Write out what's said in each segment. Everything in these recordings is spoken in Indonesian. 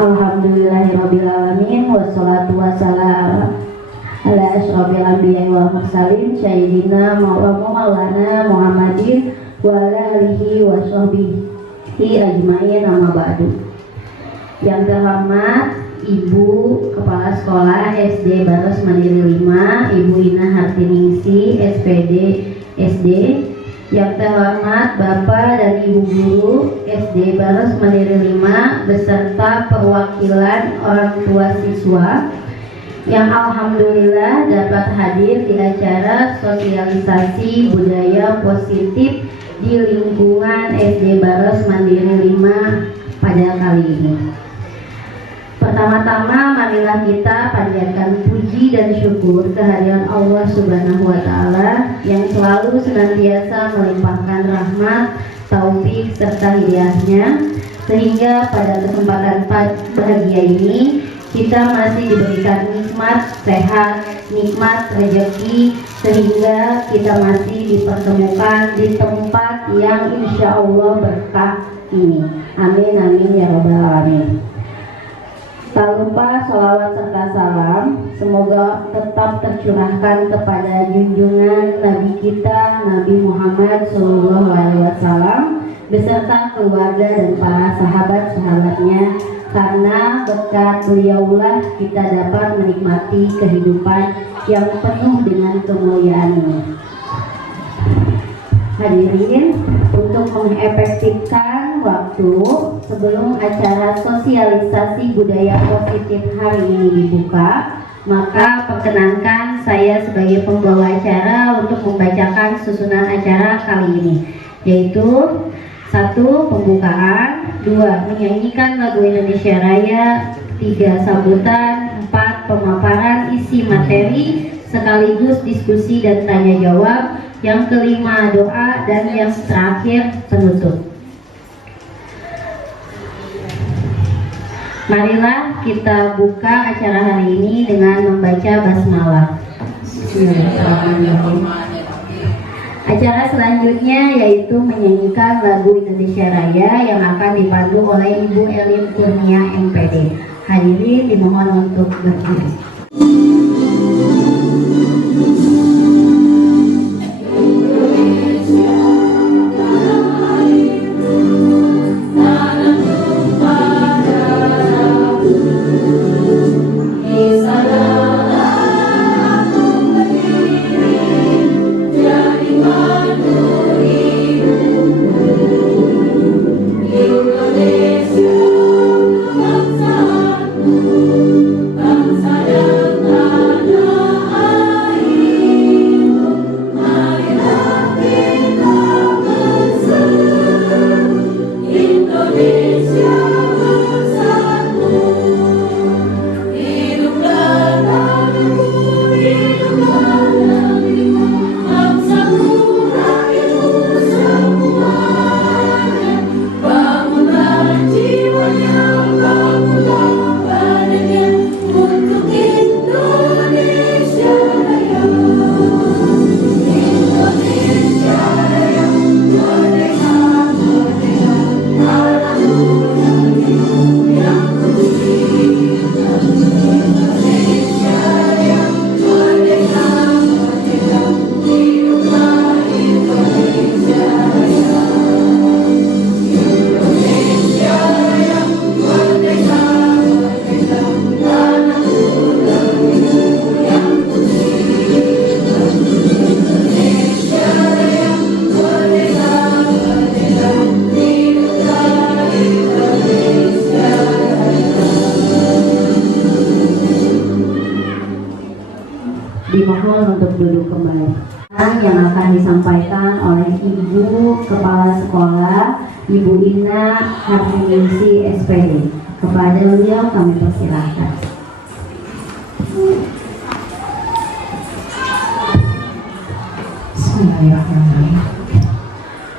Alhamdulillahirrabbilalamin. Wassalatu wassalamu ala asyrafil anbiya'i wal mursalin sayyidina maulana Muhammadin wa ala alihi wa sahbihi ajmain, amma ba'du. Yang terhormat Ibu Kepala Sekolah SD Baros Mandiri 5, Ibu Ina Hartiningsi, SPD SD. Yang terhormat Bapak dan Ibu Guru SD Baros Mandiri 5 beserta perwakilan orang tua siswa yang alhamdulillah dapat hadir di acara sosialisasi budaya positif di lingkungan SD Baros Mandiri 5 pada kali ini. Pertama-tama marilah kita panjatkan puji dan syukur kehadiran Allah Subhanahu wa Ta'ala yang selalu senantiasa melimpahkan rahmat, taufik serta hidayahnya, sehingga pada kesempatan bahagia ini kita masih diberikan nikmat sehat, nikmat rezeki, sehingga kita masih dipertemukan di tempat yang insya Allah berkah ini. Amin amin ya rabbal alamin. Tak lupa sholawat serta salam semoga tetap tercurahkan kepada junjungan Nabi kita Nabi Muhammad SAW beserta keluarga dan para sahabat-sahabatnya, karena berkat beliaulah kita dapat menikmati kehidupan yang penuh dengan kemuliaan ini. Hadirin, untuk mengefektifkan waktu sebelum acara sosialisasi budaya positif hari ini dibuka, maka perkenankan saya sebagai pembawa acara untuk membacakan susunan acara kali ini, yaitu 1. Pembukaan, 2. Menyanyikan lagu Indonesia Raya, 3. Sambutan, 4. Pemaparan isi materi sekaligus diskusi dan tanya jawab, yang kelima doa, dan yang terakhir penutup. Marilah kita buka acara hari ini dengan membaca basmalah. Acara selanjutnya yaitu menyanyikan lagu Indonesia Raya yang akan dipandu oleh Ibu Elin Kurnia MPD. Hadirin dimohon untuk berdiri. Bangsa akan disampaikan oleh Ibu Kepala Sekolah, Ibu Ina Hardiningsi SPD. Kepada beliau kami persilahkan. Bismillahirrahmanirrahim.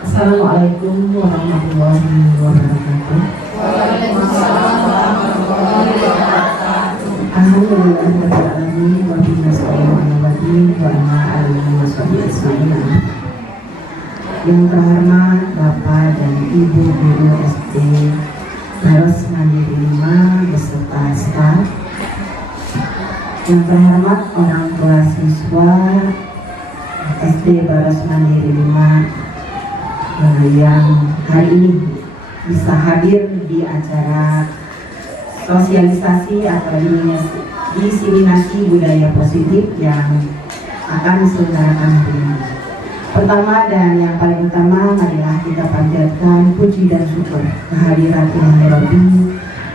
Assalamualaikum warahmatullahi wabarakatuh. Waalaikumsalam warahmatullahi wabarakatuh. Alhamdulillahirrahmanirrahim. Wa billahi wa ala alihi wa sahbihi. Yang terhormat Bapak dan Ibu Guru SD Baros Mandiri 5 beserta staf. Yang terhormat orang tua siswa SD Baros Mandiri 5 yang hari ini bisa hadir di acara sosialisasi atau diseminasi budaya positif yang akan diselenggarakan hari ini. Pertama dan yang paling utama, marilah kita panjatkan puji dan syukur kehadirat Ilahi Rabbi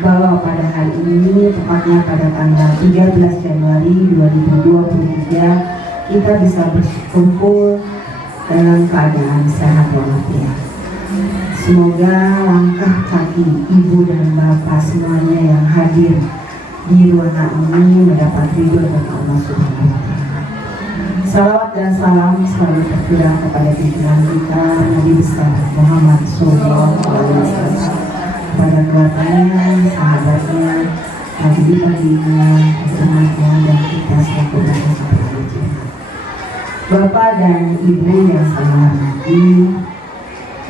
bahwa pada hari ini, tepatnya pada tanggal 13 Januari 2023, kita bisa berkumpul dalam keadaan sehat walafiat. Semoga langkah kaki ibu dan bapak semuanya yang hadir di ruangan ini mendapat ridho dari Allah Subhanahu wa Ta'ala. Salawat dan salam selalu tercurah kepada pimpinan kita Nabi besar Muhammad Sallallahu Alaihi Wasallam, kepada keluarganya, sahabatnya, nabi-nabinya, umatnya, dan kita selaku bangsa Indonesia. Bapak dan Ibu yang saya hormati,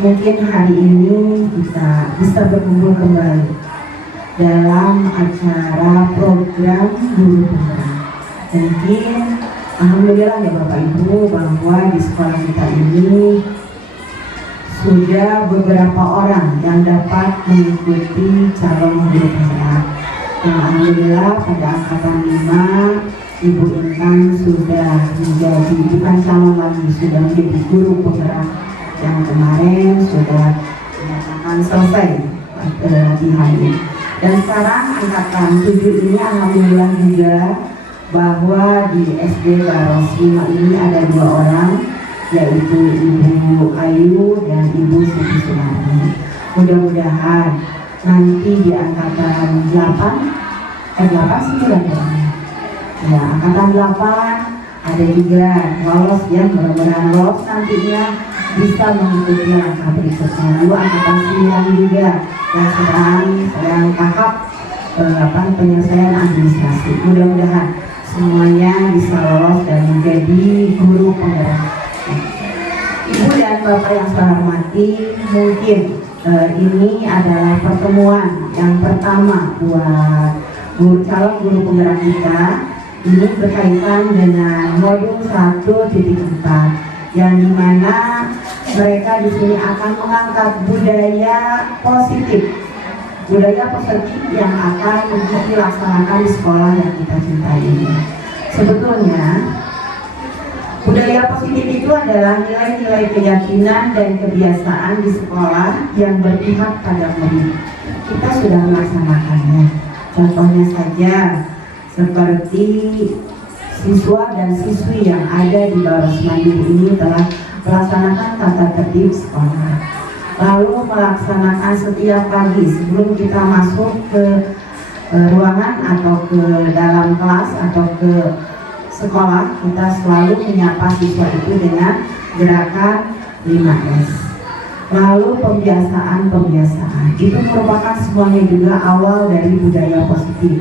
mungkin hari ini kita bisa berkumpul kembali dalam acara program Guru Penggerak. Mungkin alhamdulillah ya Bapak Ibu bahwa di sekolah kita ini sudah beberapa orang yang dapat mengikuti calon guru penggerak. Yang alhamdulillah pada angkatan 5 Ibu Intan sudah menjadi bukan calon lagi, sudah menjadi guru penggerak yang kemarin sudah dinyatakan selesai latihan ini. Dan sekarang angkatan 7 ini alhamdulillah juga bahwa di SD Baros 5 ini ada 2 orang, yaitu Ibu Ayu dan Ibu Siti Sumarni. Mudah-mudahan nanti di angkatan 8 ya, angkatan 8 ada juga lolos ya, mudah-mudahan lolos nantinya bisa mengikuti langkah berikutnya. Lalu angkatan 9 juga yang sedang tahap penyelesaian administrasi. Mudah-mudahan semuanya bisa lolos dan menjadi guru penggerak. Ibu dan Bapak yang saya hormati, mungkin ini adalah pertemuan yang pertama buat calon guru penggerak kita. Ini berkaitan dengan modul 1.4 yang dimana mereka di sini akan mengangkat budaya positif yang akan dilaksanakan di sekolah yang kita cintai ini. Sebetulnya budaya positif itu adalah nilai-nilai keyakinan dan kebiasaan di sekolah yang berpihak pada murid. Kita sudah melaksanakannya. Contohnya saja seperti siswa dan siswi yang ada di Baros Mandiri ini telah melaksanakan tata tertib sekolah, lalu melaksanakan setiap pagi sebelum kita masuk ke ruangan atau ke dalam kelas atau ke sekolah, kita selalu menyapa siswa itu dengan gerakan 5S. Lalu pembiasaan itu merupakan semuanya juga awal dari budaya positif.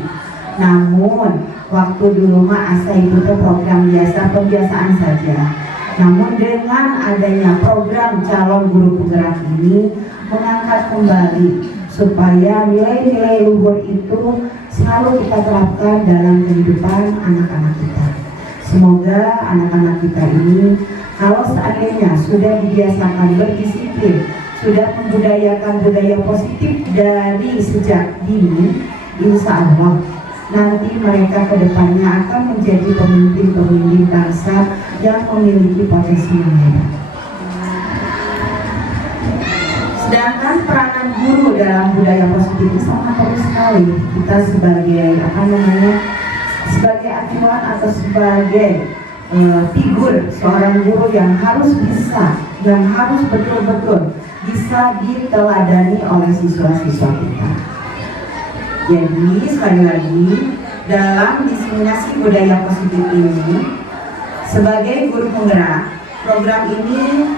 Namun waktu dulu asa itu program biasa, pembiasaan saja. Namun dengan adanya program calon guru penggerak ini mengangkat kembali supaya nilai-nilai luhur itu selalu kita terapkan dalam kehidupan anak-anak kita. Semoga anak-anak kita ini kalau seandainya sudah dibiasakan berdisiplin, sudah membudayakan budaya positif dari sejak dini, insya Allah nanti mereka kedepannya akan menjadi pemimpin-pemimpin bangsa yang memiliki potensi yang hebat. Sedangkan peranan guru dalam budaya positif itu sangat penting sekali. Kita sebagai sebagai acuan atau sebagai figur seorang guru yang harus bisa, yang harus betul-betul bisa diteladani oleh siswa-siswa kita. Jadi sekali lagi, dalam diseminasi budaya positif ini, sebagai guru penggerak, program ini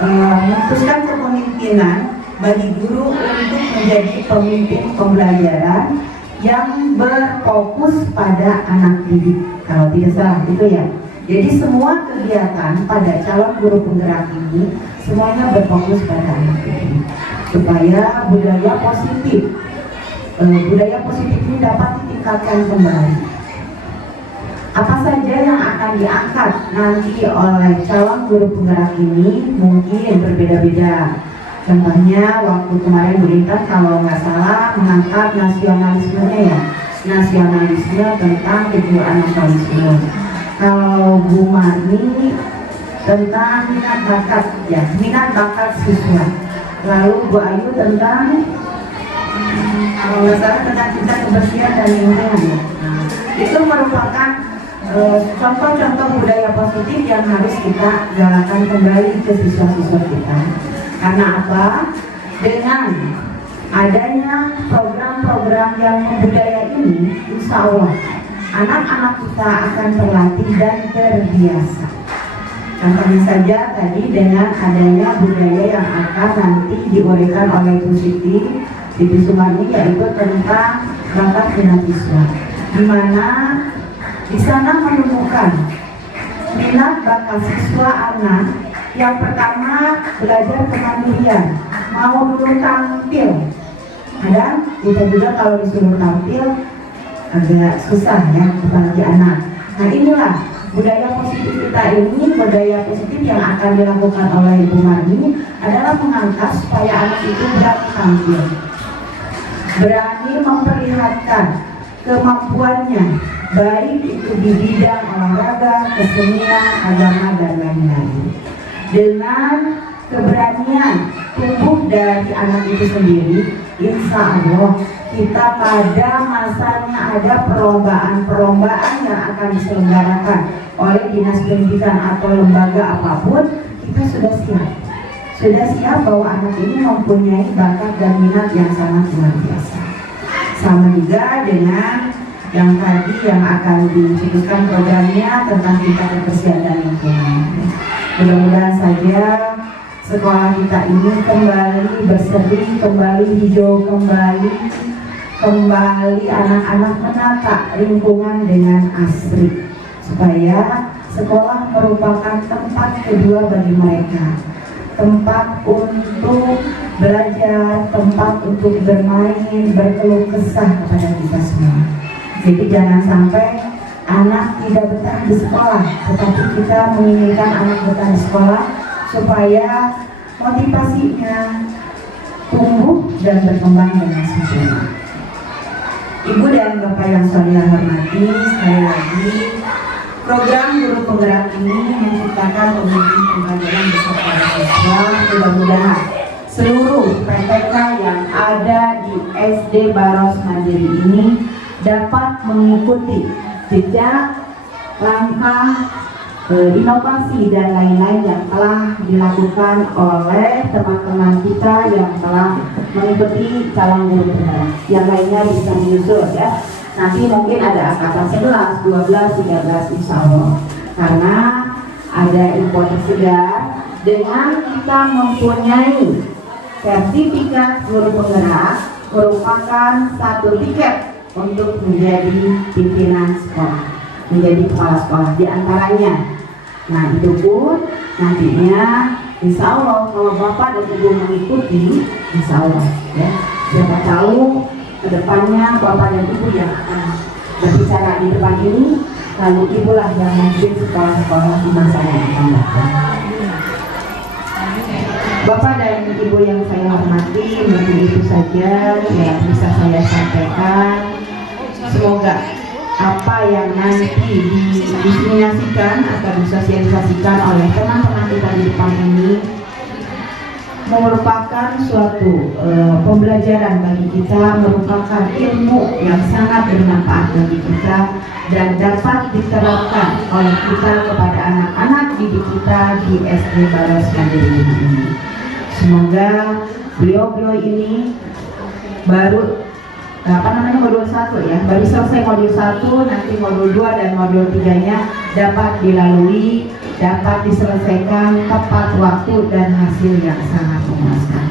memutuskan kepemimpinan bagi guru untuk menjadi pemimpin pembelajaran yang berfokus pada anak didik. Kalau tidak salah itu ya. Jadi semua kegiatan pada calon guru penggerak ini semuanya berfokus pada anak didik, supaya budaya positif ini dapat ditingkatkan kembali. Apa saja yang akan diangkat nanti oleh calon guru penggerak ini mungkin berbeda-beda. Contohnya waktu kemarin Bu Intan kalau nggak salah mengangkat nasionalismenya ya, nasionalisme tentang kejiwaan nasionalisme. Kalau Bu Marni tentang minat bakat ya, minat bakat siswa. Lalu Bu Ayu tentang kalau nggak salah tentang cinta kebersihan dan lingkungan ya. Nah, itu merupakan contoh-contoh budaya positif yang harus kita galakan kembali ke siswa-siswa kita. Karena apa? Dengan adanya program-program yang membudaya ini, insya Allah anak-anak kita akan terlatih dan terbiasa. Contohnya saja tadi dengan adanya budaya yang akan nanti diuraikan oleh Bu Siti Sumarni, yaitu tentang bakat minat siswa, di mana di sana menemukan minat bakat siswa anak. Yang pertama belajar kemandirian, mau dulu tampil. Ada kita juga kalau disuruh tampil agak susah ya, apalagi anak. Nah inilah budaya positif kita ini, budaya positif yang akan dilakukan oleh Ibu Marni adalah mengangkat supaya anak itu berani tampil, berani memperlihatkan kemampuannya, baik itu di bidang olahraga, kesenian, agama, dan lain-lain. Dengan keberanian tumbuh dari anak itu sendiri, insya Allah kita pada masanya ada perlombaan yang akan diselenggarakan oleh dinas pendidikan atau lembaga apapun, kita sudah siap bahwa anak ini mempunyai bakat dan minat yang sangat luar biasa. Sama juga dengan yang tadi yang akan disebutkan programnya tentang tingkat kebersihan dan lingkungan. Mudah-mudahan saja sekolah kita ini kembali berseri, kembali hijau, kembali anak-anak menata lingkungan dengan asri, supaya sekolah merupakan tempat kedua bagi mereka, tempat untuk belajar, tempat untuk bermain, berkeluh kesah kepada kita semua. Jadi jangan sampai anak tidak betah di sekolah, tetapi kita menginginkan anak betah di sekolah supaya motivasinya tumbuh dan berkembang dengan sempurna. Ibu dan Bapak yang saya hormati, sekali lagi program guru penggerak ini menciptakan pemimpin pembelajaran beserta siswa. Mudah-mudahan seluruh PTK yang ada di SD Baros Mandiri ini dapat mengikuti jejak, langkah, inovasi dan lain-lain yang telah dilakukan oleh teman-teman kita yang telah mengikuti calon guru penggerak. Yang lainnya bisa menyusul ya. Nanti mungkin ada angkatan 11, 12, 13 insya Allah. Karena ada info tersedia, dengan kita mempunyai sertifikat guru penggerak merupakan satu tiket untuk menjadi pimpinan sekolah, menjadi kepala sekolah di antaranya. Nah itu pun nantinya insya Allah kalau Bapak dan Ibu mengikuti, insya Allah ya, siapa tahu kedepannya Bapak dan Ibu yang akan berbicara di depan ini, lalu Ibulah yang memimpin sekolah-sekolah di masa yang akan datang. Bapak dan Ibu yang saya hormati, mungkin itu saja yang bisa saya sampaikan. Semoga apa yang nanti didiseminasikan atau disosialisasikan oleh teman-teman kita di depan ini merupakan suatu pembelajaran bagi kita, merupakan ilmu yang sangat bermanfaat bagi kita, dan dapat diterapkan oleh kita kepada anak-anak didik kita di SD Baros Mandiri ini. Semoga beliau-beliau ini baru modul 1 ya, baru selesai modul 1, nanti modul 2 dan modul 3-nya dapat dilalui, dapat diselesaikan tepat waktu dan hasil yang sangat memuaskan.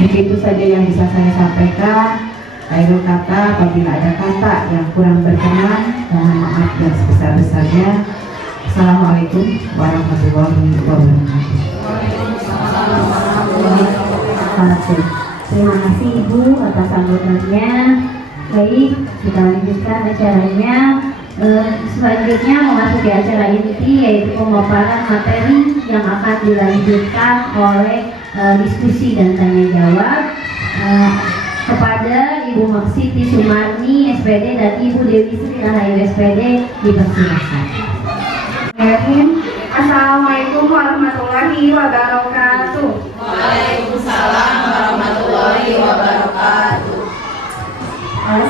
Begitu saja yang bisa saya sampaikan. Akhir kata, apabila ada kata yang kurang berkenan, mohon maaf yang sebesar-besarnya. Assalamualaikum warahmatullahi wabarakatuh. Terima kasih Ibu atas sambutannya. Baik, kita lanjutkan acaranya. Selanjutnya memasuki acara inti, yaitu pemaparan materi yang akan dilanjutkan oleh diskusi dan tanya jawab kepada Ibu Maksiti Sumarni SPD dan Ibu Dewi Sri Rahayu SPD. Dipersilakan. Assalamualaikum warahmatullahi wabarakatuh. Waalaikumsalam warahmatullahi wabarakatuh.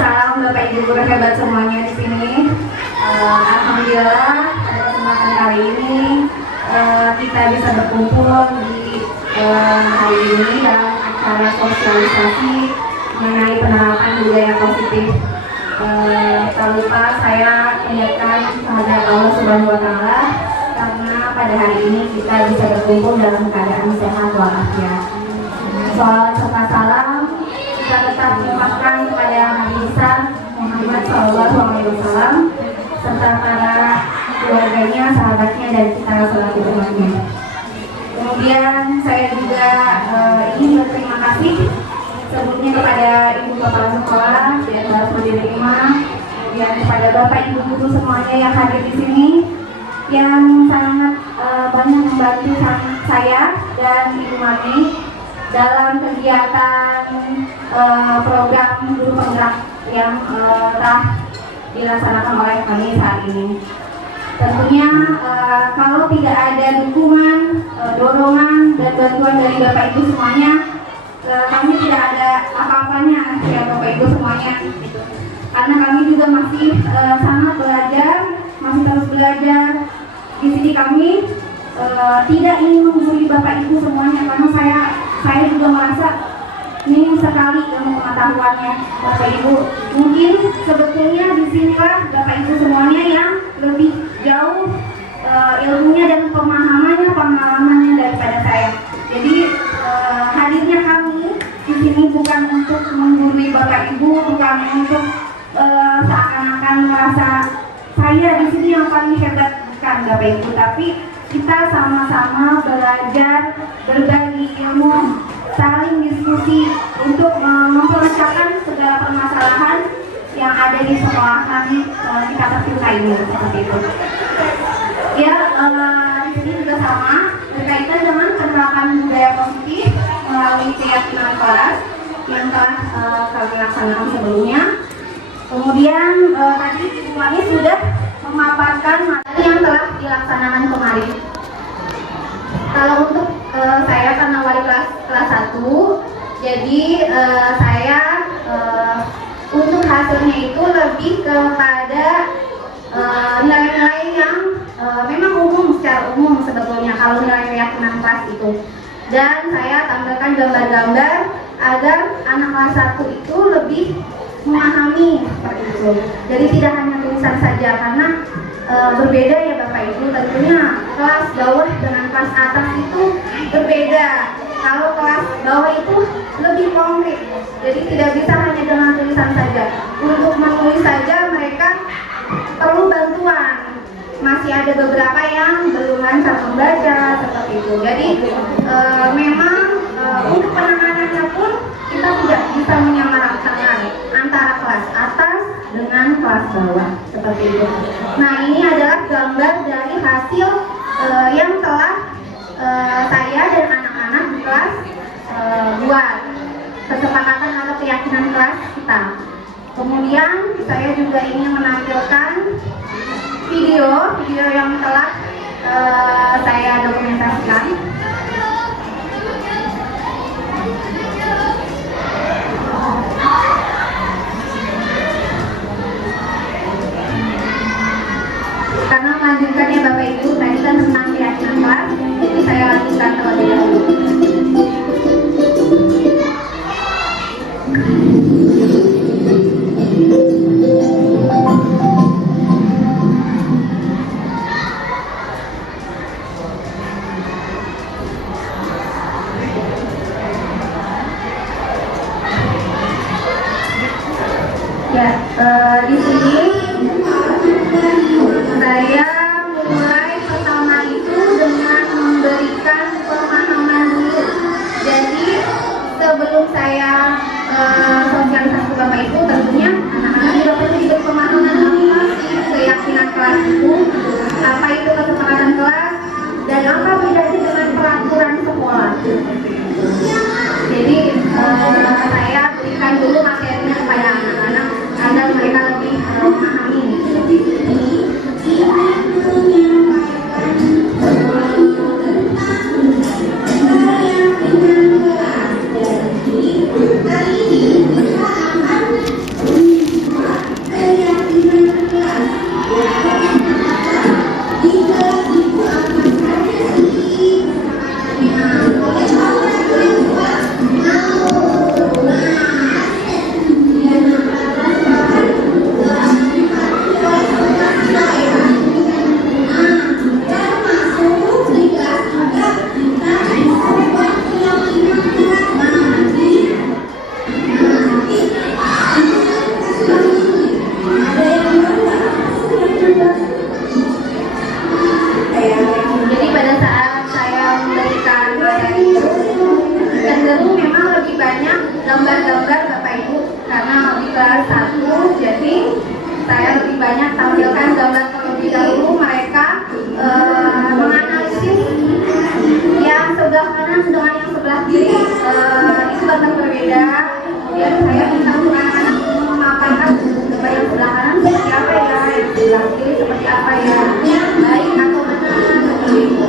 Salam Bapak Ibu guru hebat semuanya di sini. Alhamdulillah pada kesempatan kali ini kita bisa berkumpul di hari ini dalam acara sosialisasi mengenai penerapan budaya positif. Tak lupa saya mengingatkan kepada Allah Subhanahu wa Ta'ala, karena pada hari ini kita bisa berkumpul dalam keadaan sehat walafiat. Sholawat serta salam kita tetap limpahkan kepada Nabi besar Muhammad SAW serta para keluarganya, sahabatnya, dan kita selaku umatnya. Kemudian saya juga ingin berterima kasih sebelumnya kepada Ibu Kepala Sekolah dan Baros Mandiri 5, dan kepada Bapak Ibu guru semuanya yang hadir di sini, yang sangat banyak membantu saya dan Ibu Mami dalam kegiatan program guru penggerak yang telah dilaksanakan oleh kami saat ini. Tentunya kalau tidak ada dukungan, dorongan, dan bantuan dari Bapak Ibu semuanya, kami tidak ada apa-apanya ya Bapak Ibu semuanya. Karena kami juga masih sangat belajar, masih terus belajar. Di sini kami tidak ingin menggurui Bapak Ibu semuanya, karena saya juga merasa minim sekali ilmu pengetahuannya Bapak Ibu. Mungkin sebetulnya di sinilah Bapak Ibu semuanya yang lebih jauh ilmunya dan pengalamannya daripada saya. Jadi hadirnya kami di sini bukan untuk menggurui Bapak Ibu, bukan untuk seakan-akan merasa saya di sini yang paling hebat, bukan Bapak Ibu, tapi kita sama-sama belajar, berbagi ilmu, saling diskusi untuk memecahkan segala permasalahan yang ada di sekolah kami kita tercinta ini, seperti itu. Ya, di sini juga sama berkaitan dengan penerapan budaya positif melalui keyakinan kelas yang telah kami laksanakan sebelumnya. Kemudian tadi semuanya sudah memaparkan materi yang telah dilaksanakan kemarin. Kalau untuk saya karena wali kelas 1, jadi saya untuk hasilnya itu lebih kepada nilai-nilai yang memang umum, secara umum sebetulnya kalau nilai keyakinan kelas itu. Dan saya tampilkan gambar-gambar agar anak kelas 1 itu lebih memahami seperti itu. Jadi tidak hanya tulisan saja, karena berbeda ya Bapak Ibu, tentunya kelas bawah dengan kelas atas itu berbeda. Kalau kelas bawah itu lebih konkret, jadi tidak bisa hanya dengan tulisan saja. Untuk menulis saja mereka perlu bantuan. Masih ada beberapa yang belum lancar membaca seperti itu. Jadi memang untuk penanganannya pun kita tidak bisa menyamaratakan antara kelas atas dengan kelas bawah seperti itu. Nah, ini adalah gambar dari hasil yang telah saya dan anak-anak di kelas buat kesepakatan atau keyakinan kelas kita. Kemudian saya juga ingin menampilkan video yang telah saya dokumentasikan. Ya, di sini saya mulai pertama itu dengan memberikan pemahaman dulu. Jadi sebelum saya sosialisasi ke Bapak Ibu, tentunya anak-anak juga perlu diberi pemahaman apa sih keyakinan kelas itu, apa itu kesepakatan kelas, dan apa bedanya dengan peraturan sekolah. Jadi saya berikan dulu materinya kepada anak-anak agar mereka lebih memahami. Jadi pada saat saya memberikan materi itu cenderung memang lebih banyak gambar-gambar Bapak Ibu, karena di kelas 1 jadi saya lebih banyak tampilkan gambar terlebih dahulu. Mereka menganalisis yang sebelah kanan dengan yang sebelah kiri itu gambar berbeda. Kemudian saya minta untuk anak-anak memaparkan gambar yang sebelah kanan seperti apa ya, yang sebelah kiri seperti apa ya, baik atau benar seperti itu.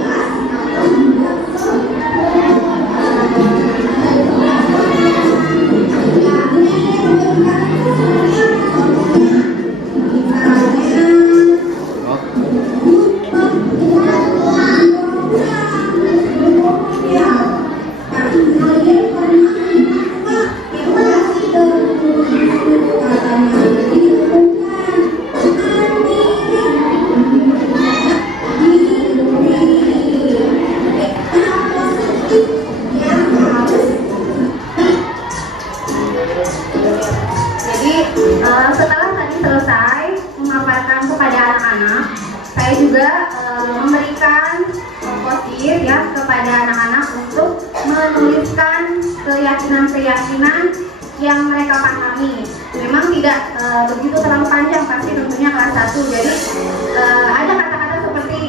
Jadi setelah tadi selesai memaparkan kepada anak-anak, saya juga memberikan post-it ya kepada anak-anak untuk menuliskan keyakinan-keyakinan yang mereka pahami. Memang tidak begitu terlalu panjang, pasti tentunya kelas 1. Jadi ada kata-kata seperti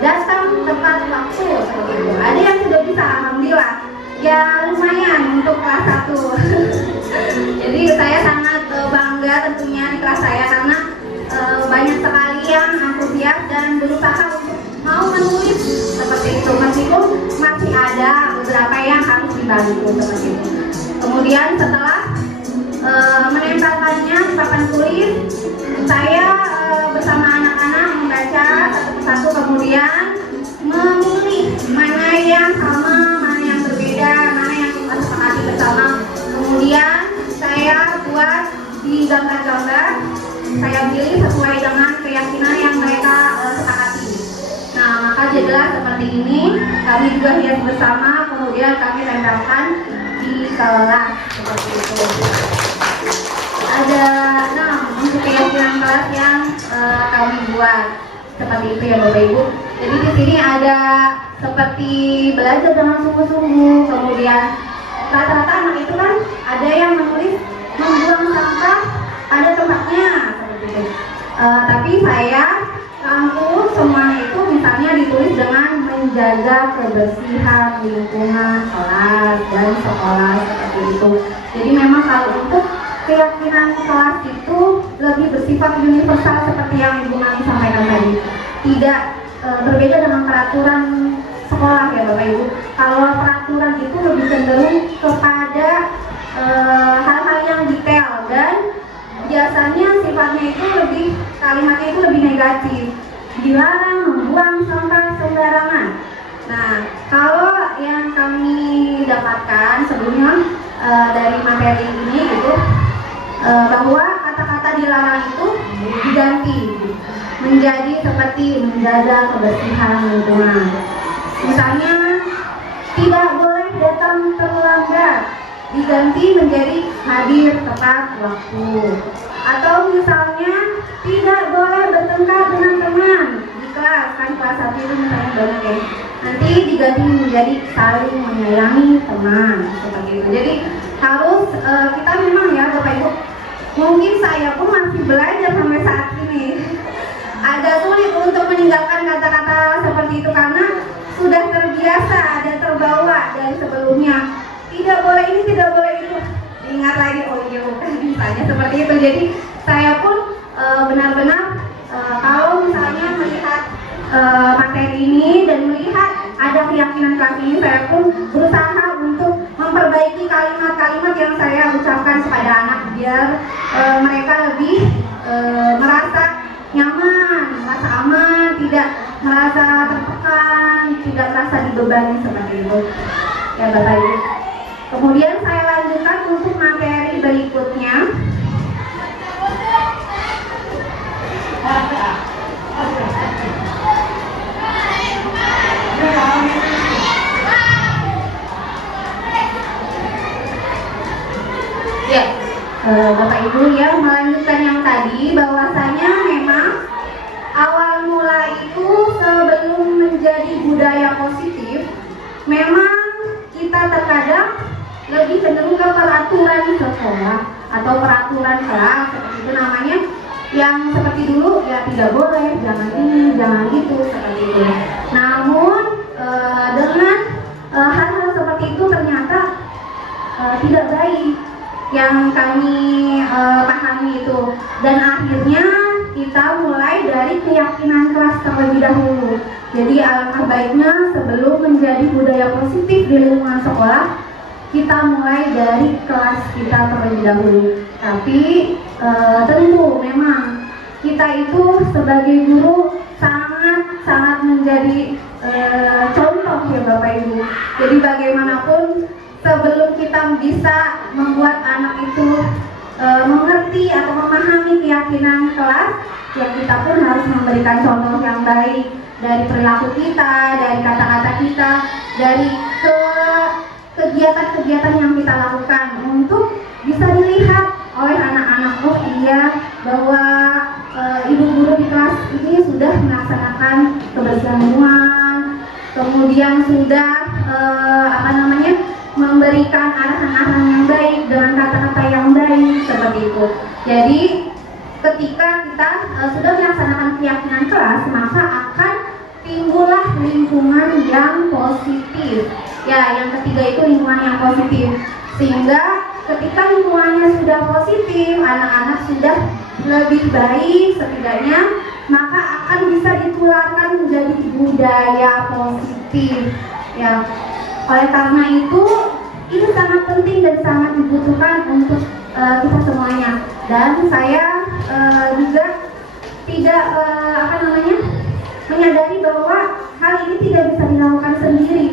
datang tepat waktu seperti itu. Ada yang sudah bisa, alhamdulillah. Ya lumayan untuk kelas 1. Jadi saya sangat bangga tentunya di kelas saya karena banyak sekali yang antusias dan berusaha untuk mau menulis seperti itu, meskipun masih ada beberapa yang harus dibantu seperti itu. Kemudian setelah menempelkannya di papan tulis, saya bersama anak-anak membaca satu persatu, kemudian memilih mana yang sama, mana yang berbeda, mana yang kita sepakati bersama. Kemudian saya buat di gambar-gambar, saya pilih sesuai dengan keyakinan yang mereka sepakati. Nah, maka jadilah seperti ini. Kami juga hias bersama, kemudian kami tempelkan di kelas seperti itu. Ada 6 untuk keyakinan kelas yang kami buat seperti itu ya Bapak Ibu. Jadi di sini ada seperti belajar dengan sungguh-sungguh, kemudian rata-rata anak itu kan ada yang menulis membuang sampah ada tempatnya seperti itu. Tapi saya rangkum semuanya itu misalnya ditulis dengan menjaga kebersihan lingkungan kelas dan sekolah seperti itu. Jadi memang kalau untuk keyakinan kelas itu lebih bersifat universal seperti yang Ibu Mami sampaikan tadi. Tidak berbeda dengan peraturan sekolah ya Bapak Ibu. Kalau peraturan itu lebih cenderung kepada hal-hal yang detail dan biasanya sifatnya itu lebih, kalimatnya itu lebih negatif. Dilarang membuang sampah sembarangan. Nah, kalau yang kami dapatkan sebelumnya dari materi ini gitu, bahwa kata-kata dilarang itu diganti menjadi seperti menjaga kebersihan lingkungan. Misalnya tidak boleh datang terlambat, diganti menjadi hadir tepat waktu. Atau misalnya tidak boleh bertengkar dengan teman di kelas, kan kelas 1 itu misalnya banyak ya, nanti diganti menjadi saling menyayangi teman, seperti itu. Jadi harus kita memang ya Bapak Ibu, mungkin saya pun masih belajar sampai saat ini, agak sulit untuk meninggalkan kata-kata seperti itu karena sudah terbiasa dan terbawa dari sebelumnya. Tidak boleh ini, tidak boleh itu, ingat lagi, oh iya bukan, misalnya seperti itu. Jadi saya pun benar-benar kalau misalnya melihat materi ini dan melihat ada keyakinan kelas ini, saya pun berusaha untuk memperbaiki kalimat-kalimat yang saya ucapkan kepada anak biar mereka lebih merasa nyaman, merasa aman, tidak merasa tertekan, tidak merasa dibebani seperti itu ya Bapak Ibu. Kemudian saya lanjutkan untuk materi berikutnya. Ya, Bapak Ibu ya, melanjutkan yang tadi bahwasanya memang awal mula itu sebelum menjadi budaya positif, memang kita terkadang lebih cenderung ke peraturan sekolah atau peraturan kelas seperti itu namanya, yang seperti dulu ya tidak boleh, jangan ini, jangan itu, seperti itu. Namun dengan hal-hal seperti itu ternyata tidak baik yang kami pahami itu, dan akhirnya kita mulai dari keyakinan kelas terlebih dahulu. Jadi alangkah baiknya sebelum menjadi budaya positif di lingkungan sekolah, kita mulai dari kelas kita terlebih dahulu. Tapi tentu memang kita itu sebagai guru sangat menjadi contoh ya Bapak Ibu. Jadi bagaimanapun sebelum kita bisa membuat anak itu mengerti atau memahami keyakinan kelas, ya kita pun harus memberikan contoh yang baik dari perilaku kita, dari kata-kata kita, dari kegiatan-kegiatan yang kita lakukan untuk bisa dilihat oleh anak-anak, oh iya bahwa ibu guru di kelas ini sudah melaksanakan kebersihan lingkungan, kemudian sudah memberikan arahan-arahan yang baik dengan kata-kata yang baik seperti itu. Jadi ketika kita sudah melaksanakan keyakinan kelas, maka akan timbullah lingkungan yang positif. Ya, yang ketiga itu lingkungan yang positif. Sehingga ketika lingkungannya sudah positif, anak-anak sudah lebih baik setidaknya, maka akan bisa ditularkan menjadi budaya positif. Ya, oleh karena itu sangat penting dan sangat dibutuhkan untuk kita semuanya. Dan saya juga tidak menyadari bahwa hal ini tidak bisa dilakukan sendiri,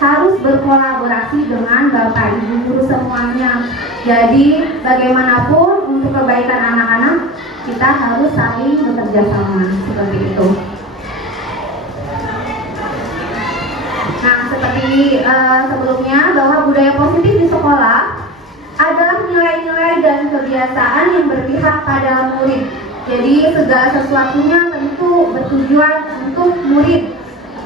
harus berkolaborasi dengan Bapak Ibu guru semuanya. Jadi bagaimanapun untuk kebaikan anak-anak kita harus saling bekerja sama seperti itu. Nah, seperti sebelumnya bahwa budaya positif di sekolah adalah nilai-nilai dan kebiasaan yang berpihak pada murid. Jadi segala sesuatunya tentu bertujuan untuk murid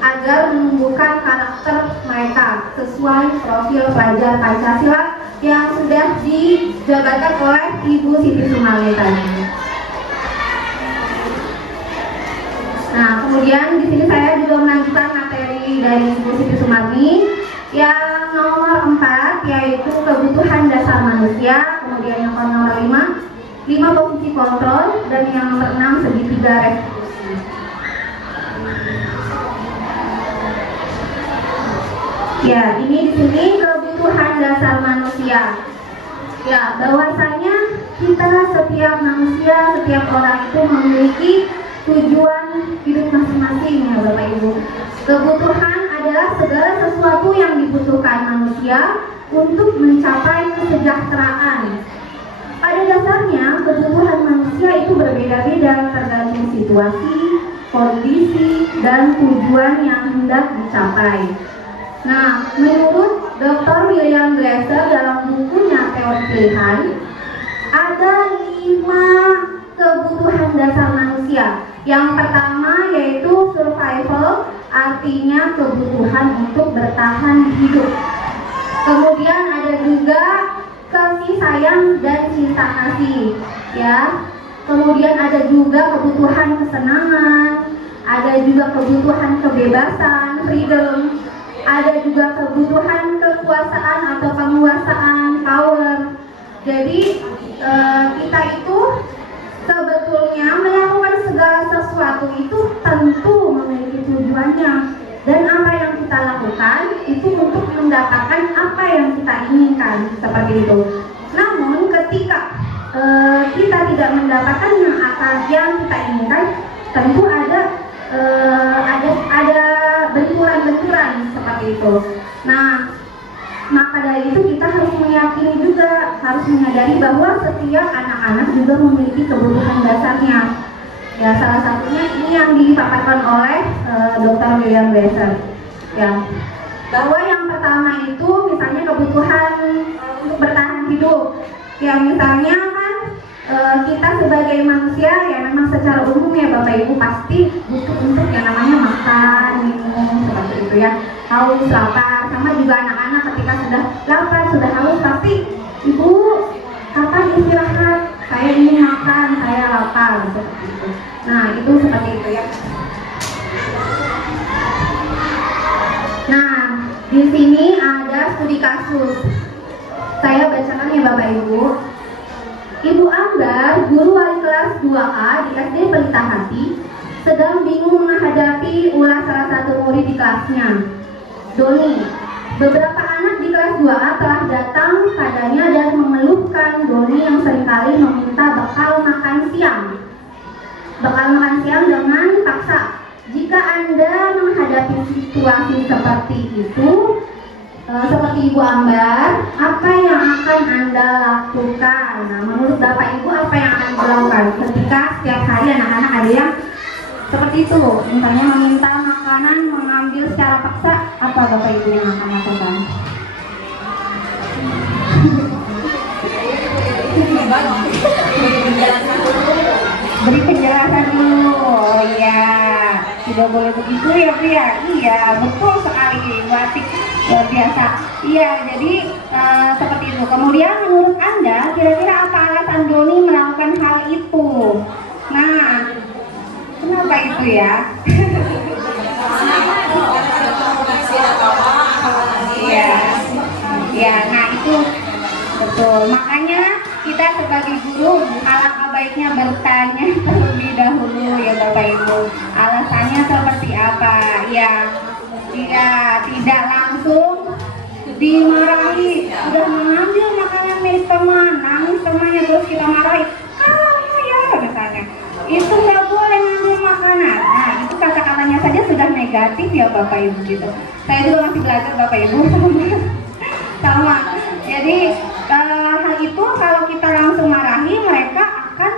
agar menumbuhkan karakter mereka sesuai profil pelajar Pancasila yang sudah dijabarkan oleh Ibu Siti Sumarni tadi. Nah, kemudian di sini saya juga melanjutkan materi dari Ibu Siti Sumarni yang nomor 4, yaitu kebutuhan dasar manusia. Kemudian yang nomor 5 posisi kontrol, dan yang nomor 6 segitiga restitusi. Ya, ini di sini kebutuhan dasar manusia. Ya, bahwasanya kita setiap manusia, setiap orang itu memiliki tujuan hidup masing-masing ya Bapak Ibu. Kebutuhan ada adalah segala sesuatu yang dibutuhkan manusia untuk mencapai kesejahteraan. Pada dasarnya, kebutuhan manusia itu berbeda-beda tergantung situasi, kondisi, dan tujuan yang hendak dicapai. Nah, menurut Dr. William Glasser dalam bukunya Teori Pilihan, ada 5 kebutuhan dasar manusia. Yang pertama yaitu survival, artinya kebutuhan untuk bertahan hidup. Kemudian ada juga kasih sayang dan cinta kasih, ya. Kemudian ada juga kebutuhan kesenangan, ada juga kebutuhan kebebasan, freedom, ada juga kebutuhan kekuasaan atau penguasaan, power. Jadi kita itu sebetulnya melakukan segala sesuatu itu tentu memiliki tujuannya, dan apa yang kita lakukan itu untuk mendapatkan apa yang kita inginkan, seperti itu. Namun ketika kita tidak mendapatkan yang kita inginkan, tentu ada benturan-benturan seperti itu. Nah, maka dari itu kita harus meyakini juga, harus menyadari bahwa setiap anak-anak juga memiliki kebutuhan dasarnya. Ya, salah satunya ini yang dipaparkan oleh Dr. William Glasser. Ya, bahwa yang pertama itu misalnya kebutuhan untuk bertahan hidup. Ya, misalnya kan kita sebagai manusia ya memang secara umum ya Bapak Ibu pasti butuh untuk yang namanya makan, minum, seperti itu ya. Haus, lapar, sama juga anak-anak ketika sudah lapar, sudah haus, tapi ibu kapan istirahat? Saya ingin makan, saya lapar, seperti itu. Nah, itu seperti itu ya. Nah, di sini ada studi kasus. Saya bacakan ya Bapak Ibu. Ibu Ambar, guru wali kelas 2A di SD Pelita Hati, sedang bingung menghadapi ulah salah satu murid di kelasnya, Doni. Beberapa anak di kelas 2A telah datang padanya dan mengeluhkan Doni yang seringkali meminta bekal makan siang. Bekal makan siang dengan paksa. Jika Anda menghadapi situasi seperti itu, seperti Ibu Ambar, apa yang akan Anda lakukan? Nah, menurut Bapak Ibu apa yang akan dilakukan ketika setiap hari anak-anak ada yang seperti itu, misalnya meminta makanan, mengambil secara paksa, apa Bapak Ibu yang akan lakukan? Beri penjelasan dulu. Oh iya, tidak boleh begitu ya Bu ya? Iya, betul sekali Bu Atik, luar biasa. Iya, jadi seperti itu. Kemudian menurut Anda, kira-kira apa alasan Doni melakukan hal itu? Nah, kenapa itu ya? Iya, ya, nah itu betul. Makanya kita sebagai guru alangkah baiknya bertanya terlebih dahulu ya Bapak Ibu. Alasannya seperti apa? Ya, tidak langsung dimarahi. Sudah mengambil makanan milik teman, nangis temannya terus kita marahi. Kamu ya misalnya, itu nggak boleh ngambil makanan. Nah, itu kata-katanya saja sudah negatif ya Bapak Ibu gitu. Saya juga masih belajar Bapak Ibu sama. Jadi hal itu kalau kita langsung marahi, mereka akan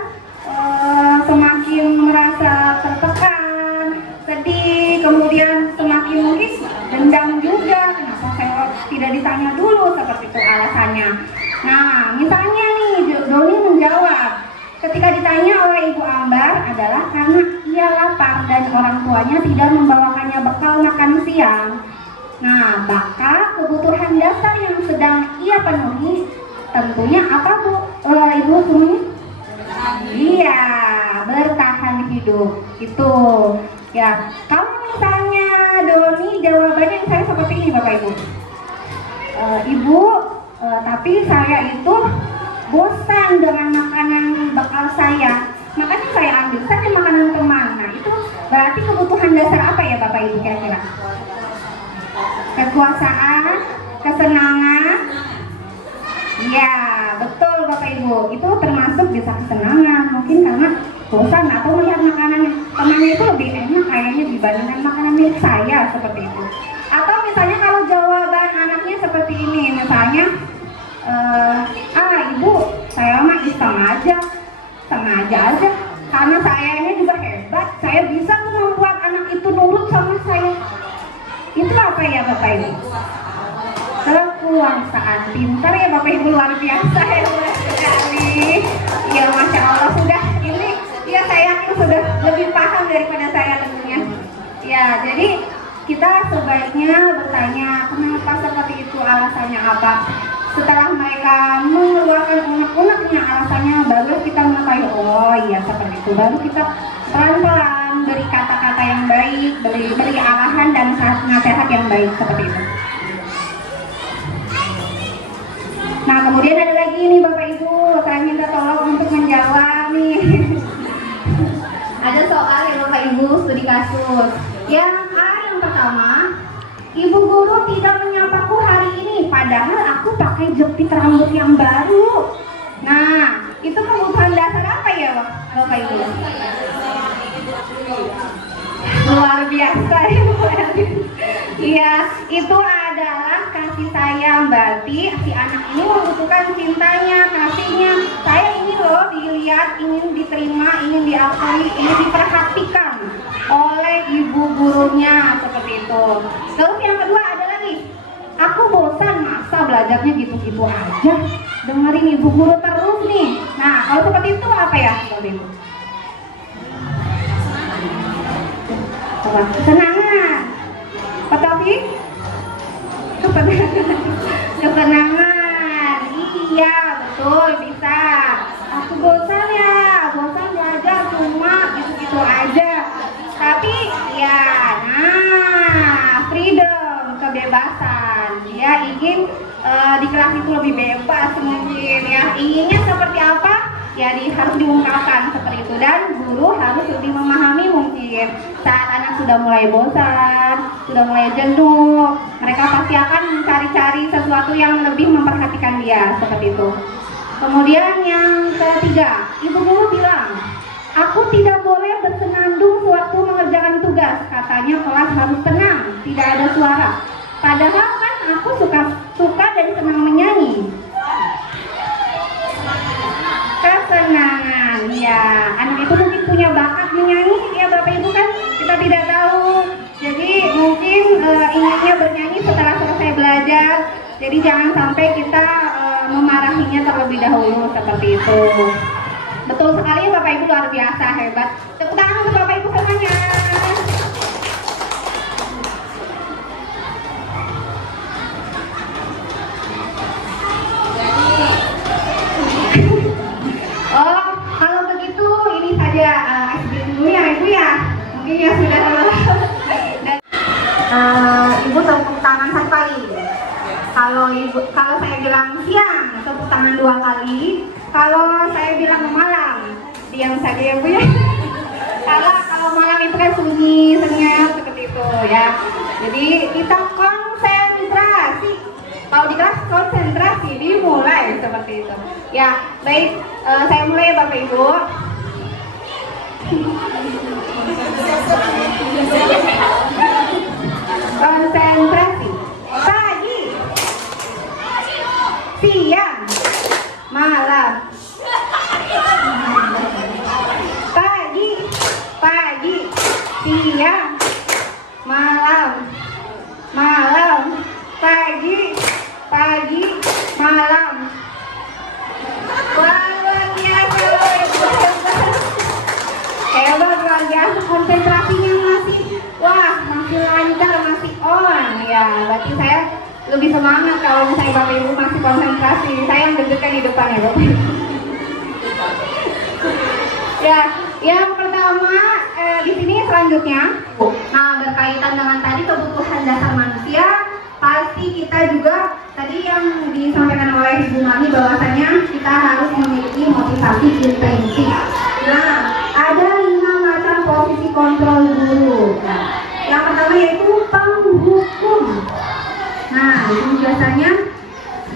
semakin merasa tertekan, sedih, kemudian semakin mungkin dendam juga. Kenapa saya tidak ditanya dulu, seperti itu alasannya. Nah, misalnya nih Doni menjawab ketika ditanya oleh Ibu Ambar adalah karena ia lapar dan orang tuanya tidak membawakannya bekal makan siang. Nah, maka kebutuhan dasar yang sedang ia penuhi tentunya apa Bu? Ibu semuanya? Iya, bertahan hidup. Itu ya. Kalau misalnya Doni jawabannya saya seperti ini Bapak Ibu. Ibu, tapi saya itu bosan dengan makanan bekal saya. Makanya saya ambil saja makanan teman. Nah, itu berarti kebutuhan dasar apa ya Bapak Ibu kira-kira? Kekuasaan, kesenangan. Ya, betul Bapak Ibu. Itu termasuk bisa kesenangan. Mungkin karena bosan atau melihat makanan temannya itu lebih enak kayaknya dibandingkan makanan milik saya, seperti itu. Atau anaknya seperti ini, misalnya, ibu, saya mah iseng aja aja, karena sayanya juga hebat, saya bisa membuat anak itu nurut sama saya. Itu apa ya Bapak Ibu? Kekuasaan pintar ya Bapak Ibu, luar biasa ya sekali. Ya Masya Allah, sudah ini ya saya yakin sudah lebih paham daripada saya tentunya. Ya, jadi kita sebaiknya bertanya kenapa seperti itu, alasannya apa. Setelah mereka mengeluarkan unek-uneknya alasannya, baru kita mengetahui, oh iya seperti itu. Baru kita pelan-pelan beri kata-kata yang baik, beri arahan dan nasihat yang baik seperti itu. Nah, kemudian ada lagi nih Bapak Ibu, saya minta tolong untuk menjawab nih. Ada soal ya Bapak Ibu, studi kasus. Yang pertama, Ibu guru tidak menyapaku hari ini, padahal aku pakai jepit rambut yang baru. Nah, itu kebutuhan dasar apa ya Bapak Ibu? Luar biasa ya Bapak Ibu. Iya, itu adalah kasih sayang. Berarti si anak ini membutuhkan cintanya, kasihnya. Saya ini loh dilihat, ingin diterima, ingin diakui, ingin diperhatikan oleh ibu gurunya seperti itu. Terus yang kedua ada lagi, aku bosan masa belajarnya gitu-gitu aja, dengerin ibu guru terus nih. Nah, kalau seperti itu apa ya Bapak Ibu? Kesenangan. Pak Taufik? Kesenangan. Iya, betul, bisa. Aku bosan belajar cuma gitu-gitu aja. Tapi ya, freedom, kebebasan. Dia ingin di kelas itu lebih bebas mungkin ya. Inginnya seperti apa? Ya harus diungkapkan seperti itu, dan guru harus lebih memahami mungkin saat anak sudah mulai bosan, sudah mulai jenuh, mereka pasti akan mencari-cari sesuatu yang lebih memperhatikan dia seperti itu. Kemudian yang ketiga, ibu guru bilang, aku tidak boleh bersenandung sewaktu mengerjakan tugas, katanya kelas harus tenang, tidak ada suara. Padahal kan aku suka dan senang menyanyi. Kesenangan, ya anak itu mungkin punya bakat menyanyi ya Bapak Ibu kan, kita tidak tahu. Jadi mungkin inginnya bernyanyi setelah selesai belajar. Jadi jangan sampai kita memarahinya terlebih dahulu seperti itu. Betul sekali Bapak Ibu, luar biasa, hebat. Tepuk tangan untuk Bapak Ibu semuanya. Oh, kalau begitu ini saja SBM dulu ya Ibu ya. Mungkin ya sudah. Dan, Ibu tepuk tangan 1 kali. Kalau saya bilang siang, tepuk tangan 2 kali. Kalau saya bilang malam, diam saja ya Bu ya. Kalau malam itu kan sunyi, senyap seperti itu ya. Jadi kita konsentrasi. Kalau di kelas konsentrasi dimulai seperti itu. Ya, baik, saya mulai ya Bapak Ibu. Konsentrasi. Pagi, siang, malam. Pagi, siang, malam. Pagi, malam. Wah, luar biasa. Hebat, luar biasa. Konsentrasinya masih lancar, masih on. Ya, berarti saya lebih semangat kalau misalnya Bapak Ibu masih konsentrasi. Saya yang deg-degan di depan ya Bapak Ibu. Ya, yang pertama di sini selanjutnya. Nah, berkaitan dengan tadi kebutuhan dasar manusia, pasti kita juga tadi yang disampaikan oleh Ibu Mami bahwasanya kita harus memiliki motivasi intrinsik. Nah, ada 5 macam posisi kontrol guru. Nah, yang pertama yaitu penghukum. Nah, ini biasanya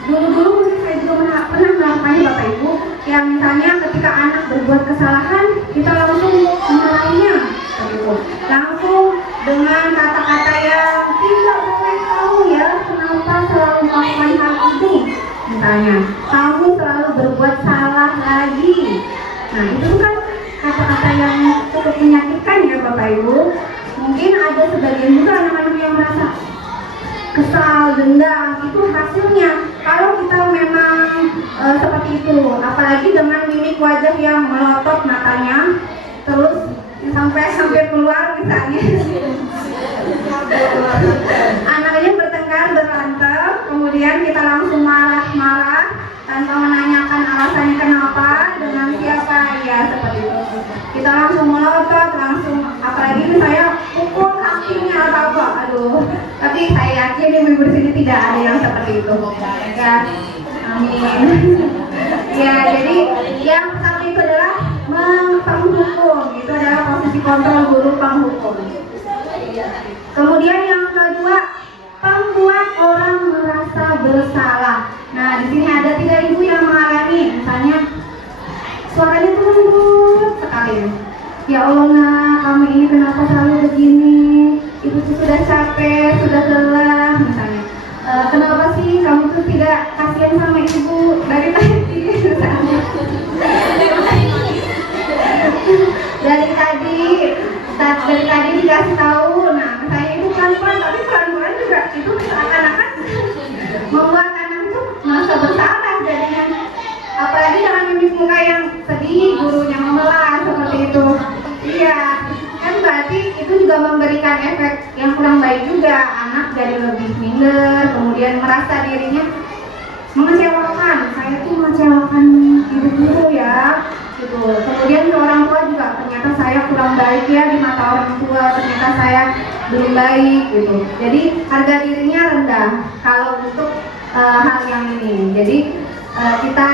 dulu-dulu mungkin saya juga pernah melakukannya Bapak Ibu, yang misalnya ketika anak berbuat kesalahan, kita langsung memarahinya, langsung dengan kata-kata yang tidak boleh tahu ya, kenapa misalnya kamu selalu berbuat salah lagi. Nah itu kan kata-kata yang cukup menyakitkan ya Bapak Ibu. Mungkin ada sebagian juga anak-anak yang merasa kesal, dendam, itu hasilnya kalau kita memang seperti itu, apalagi dengan mimik wajah yang melotot matanya, terus sampai keluar misalnya anaknya bertengkar, berantem, kemudian kita langsung marah-marah tanpa menanyakan alasannya kenapa, dengan siapa, ya seperti itu. Kita langsung melotot, langsung, apalagi saya pukul kakinya atau apa, aduh. Tapi saya yakin ibu-ibu di sini tidak ada yang seperti itu. Ya, amin. Ya, jadi yang pertama itu adalah penghukum. Itu adalah posisi kontrol guru penghukum. Kemudian yang kedua, membuat orang merasa bersalah. Nah, di sini ada 3 ibu yang mengalami, misalnya suaranya tuh lembut sekali. Ya Allah, nak, kamu ini kenapa selalu begini? Ibu tuh sudah capek, sudah lelah, misalnya. Kenapa sih kamu tuh tidak kasihan sama ibu dari tadi? dari tadi dikasih tahu. Nah, saya itu pelan-pelan, tapi pelan-pelan juga itu seakan-akan membuat anak itu merasa bersalah jadinya. Apalagi dengan mimik muka yang sedih, gurunya memelas seperti itu. Iya, kan berarti itu juga memberikan efek yang kurang baik juga. Anak jadi lebih minder, kemudian merasa dirinya mengecewakan. Saya tuh mengecewakan ibu guru ya, gitu. Kemudian ke orang tua juga, ternyata saya kurang baik ya di mata orang tua, ternyata saya belum baik, gitu. Jadi harga dirinya rendah kalau untuk hal yang ini. Jadi kita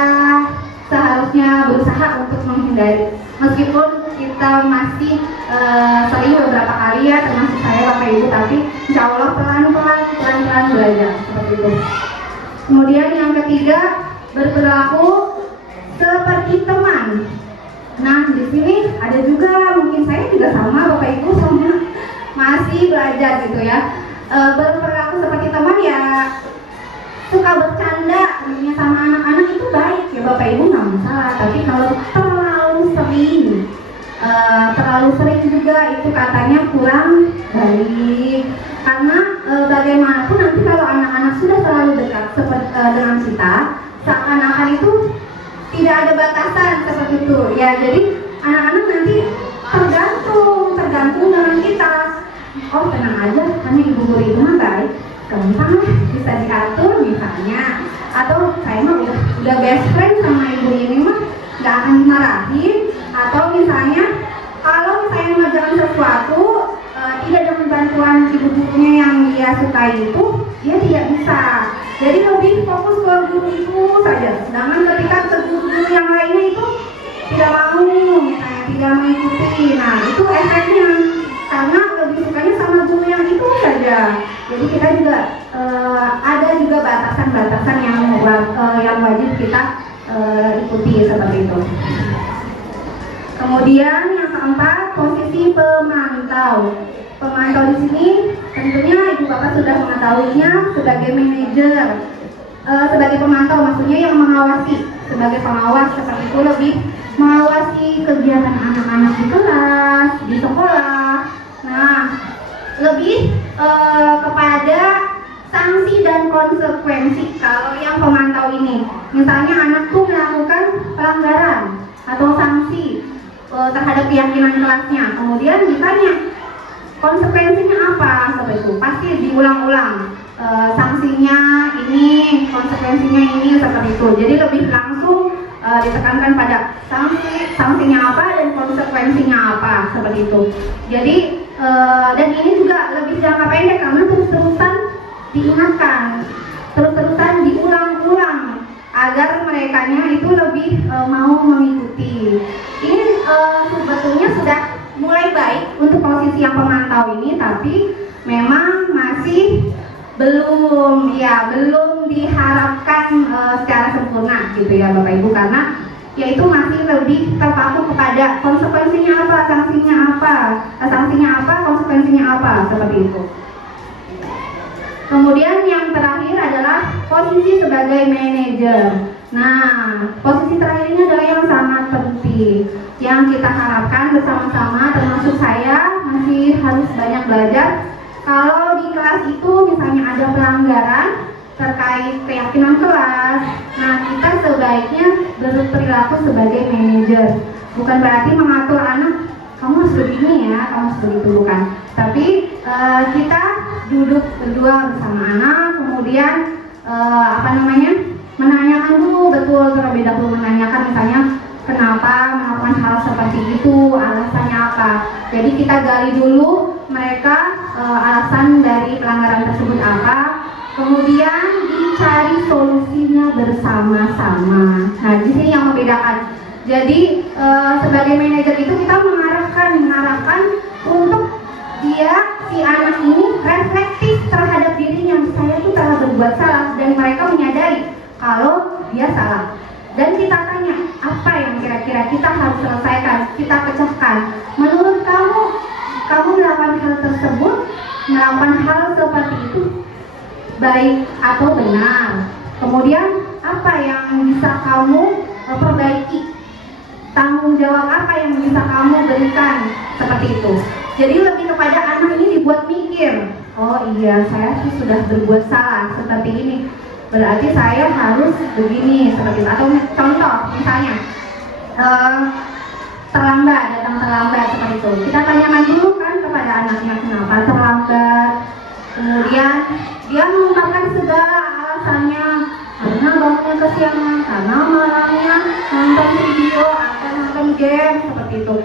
seharusnya berusaha untuk menghindari, meskipun kita masih sering beberapa kali ya, termasuk saya Bapak Ibu, tapi insya Allah pelan-pelan belajar seperti itu. Kemudian yang ketiga, berperilaku seperti teman. Nah, di sini ada juga, mungkin saya juga sama Bapak Ibu, sama masih belajar gitu ya. Berperilaku seperti teman ya, suka bercanda sama anak-anak itu baik ya Bapak Ibu, nggak masalah. Tapi kalau terlalu sering juga itu katanya kurang baik. Karena bagaimanapun nanti kalau anak-anak sudah terlalu dekat dengan kita, seakan-akan itu tidak ada batasan seperti itu ya. Jadi anak-anak nanti tergantung dengan kita. Oh, tenang aja, karena ibu guru itu mah baik, gampang lah, bisa diatur misalnya. Atau saya mah udah best friend sama ibu ini mah nggak akan dimarahin. Atau misalnya kalau misalnya mengerjakan sesuatu tidak dengan bantuan ibu gurunya yang dia sukai itu, dia tidak bisa. Jadi lebih fokus ke guru itu saja. Sedangkan ketika ke guru yang lainnya itu tidak mau, misalnya tidak mengikuti. Nah, itu efeknya, karena lebih sukanya sama guru yang itu saja. Jadi kita juga ada juga batasan-batasan yang wajib kita ikuti seperti itu. Kemudian yang keempat, posisi pemantau. Pemantau di sini tentunya ibu bapak sudah mengetahuinya sebagai manajer. Sebagai pemantau maksudnya yang mengawasi, sebagai pengawas seperti itu, lebih mengawasi kegiatan anak-anak di kelas, di sekolah. Nah, lebih kepada sanksi dan konsekuensi kalau yang pemantau ini. Misalnya anak tuh melakukan pelanggaran atau sanksi terhadap keyakinan kelasnya, kemudian ditanya konsekuensinya apa, seperti itu pasti diulang-ulang, sanksinya ini, konsekuensinya ini, seperti itu. Jadi lebih langsung ditekankan pada sanksinya apa dan konsekuensinya apa, seperti itu. Jadi dan ini juga lebih jangka pendek karena terus-terusan diingatkan, terus-terusan diulang-ulang agar merekanya itu lebih mau mengikuti. Ini sebetulnya sudah mulai baik untuk posisi yang pemantau ini, tapi memang masih belum diharapkan secara sempurna gitu ya Bapak Ibu, karena yaitu masih lebih terpaku kepada konsekuensinya apa, sanksinya apa, konsekuensinya apa, seperti itu. Kemudian yang terakhir adalah posisi sebagai manajer. Nah, posisi terakhir ini adalah yang sangat penting, yang kita harapkan bersama-sama, termasuk saya masih harus banyak belajar. Kalau di kelas itu misalnya ada pelanggaran terkait keyakinan kelas, nah kita sebaiknya berperilaku sebagai manajer. Bukan berarti mengatur anak, kamu harus begini ya, kamu harus begitu, bukan. Tapi kita duduk berdua bersama anak, kemudian menanyakan dulu betul, terlebih dahulu menanyakan misalnya kenapa melakukan hal seperti itu, alasannya apa. Jadi kita gali dulu mereka alasan dari pelanggaran tersebut apa, kemudian dicari solusinya bersama-sama. Nah, di sini yang membedakan. Jadi sebagai manajer itu kita mengarahkan untuk si anak ini reflektif terhadap dirinya. Saya tuh telah berbuat salah dan mereka menyadari kalau dia salah. Dan kita tanya, apa yang kira-kira kita harus selesaikan, kita pecahkan. Menurut kamu melakukan hal tersebut, melakukan hal seperti itu baik atau benar. Kemudian apa yang bisa kamu perbaiki? Tanggung jawab apa yang bisa kamu berikan, seperti itu. Jadi lebih kepada anak ini dibuat mikir, oh iya saya sih sudah berbuat salah seperti ini, berarti saya harus begini, seperti itu. Atau contoh misalnya datang terlambat seperti itu, kita tanyakan dulu kan kepada anaknya kenapa terlambat. Kemudian dia mengungkapkan segala alasannya, karena bangunnya kesiangan, karena malamnya nonton video atau nonton game, seperti itu.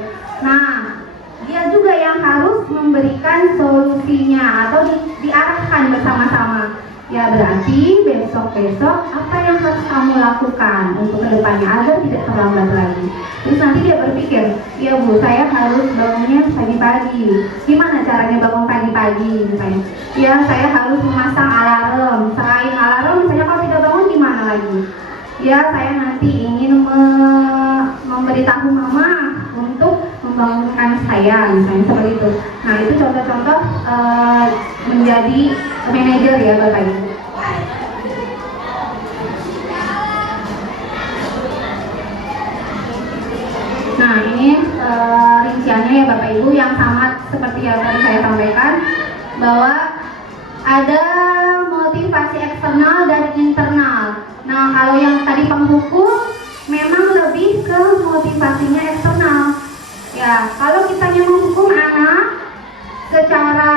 Nah, dia juga yang harus memberikan solusinya atau diarahkan bersama-sama. Ya berarti besok-besok apa yang harus kamu lakukan untuk kedepannya agar tidak terlambat lagi. Terus nanti dia berpikir, ya Bu, saya harus bangunnya pagi-pagi. Gimana caranya bangun pagi-pagi misalnya? Ya saya harus memasang alarm. Selain alarm, misalnya kalau tidak bangun gimana lagi? Ya saya nanti ingin memberitahu Mama untuk membangunkan saya, misalnya seperti itu. Nah itu contoh-contoh menjadi manajer ya Bapak Ibu. Nah ini rinciannya ya Bapak Ibu, yang sama seperti yang tadi saya sampaikan, bahwa ada motivasi eksternal dan internal. Nah kalau yang tadi penghukum memang lebih ke motivasinya eksternal. Ya, kalau kita menghukum anak secara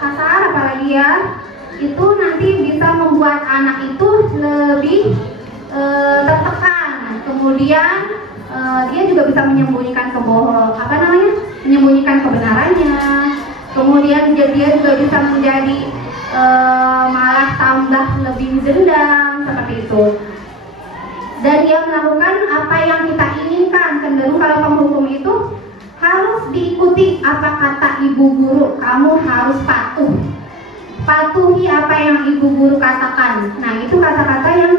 kasar apalagi ya, itu nanti bisa membuat anak itu lebih tertekan. Kemudian dia juga bisa menyembunyikan menyembunyikan kebenarannya. Kemudian dia juga bisa menjadi malah tambah lebih dendam seperti itu. Dan dia melakukan apa yang kita inginkan. Cenderung kalau penghukum itu harus diikuti apa kata ibu guru, kamu harus patuhi apa yang ibu guru katakan. Nah itu kata-kata yang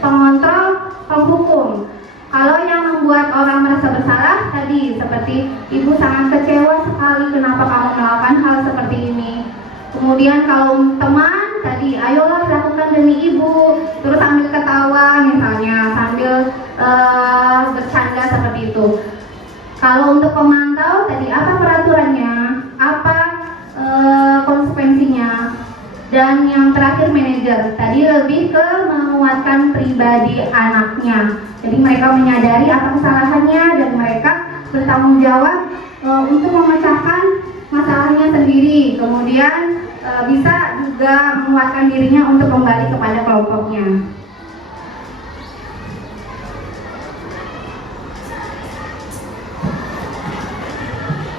pengontrol penghukum. Kalau yang membuat orang merasa bersalah tadi, seperti ibu sangat kecewa sekali kenapa kamu melakukan hal seperti ini. Kemudian kalau teman tadi, ayolah lakukan demi ibu, terus sambil ketawa misalnya, sambil bercanda seperti itu. Kalau untuk pemantau tadi, apa peraturannya, apa konsekuensinya. Dan yang terakhir manajer, tadi lebih ke menguatkan pribadi anaknya. Jadi mereka menyadari apa kesalahannya dan mereka bertanggung jawab untuk memecahkan masalahnya sendiri. Kemudian bisa juga menguatkan dirinya untuk kembali kepada kelompoknya.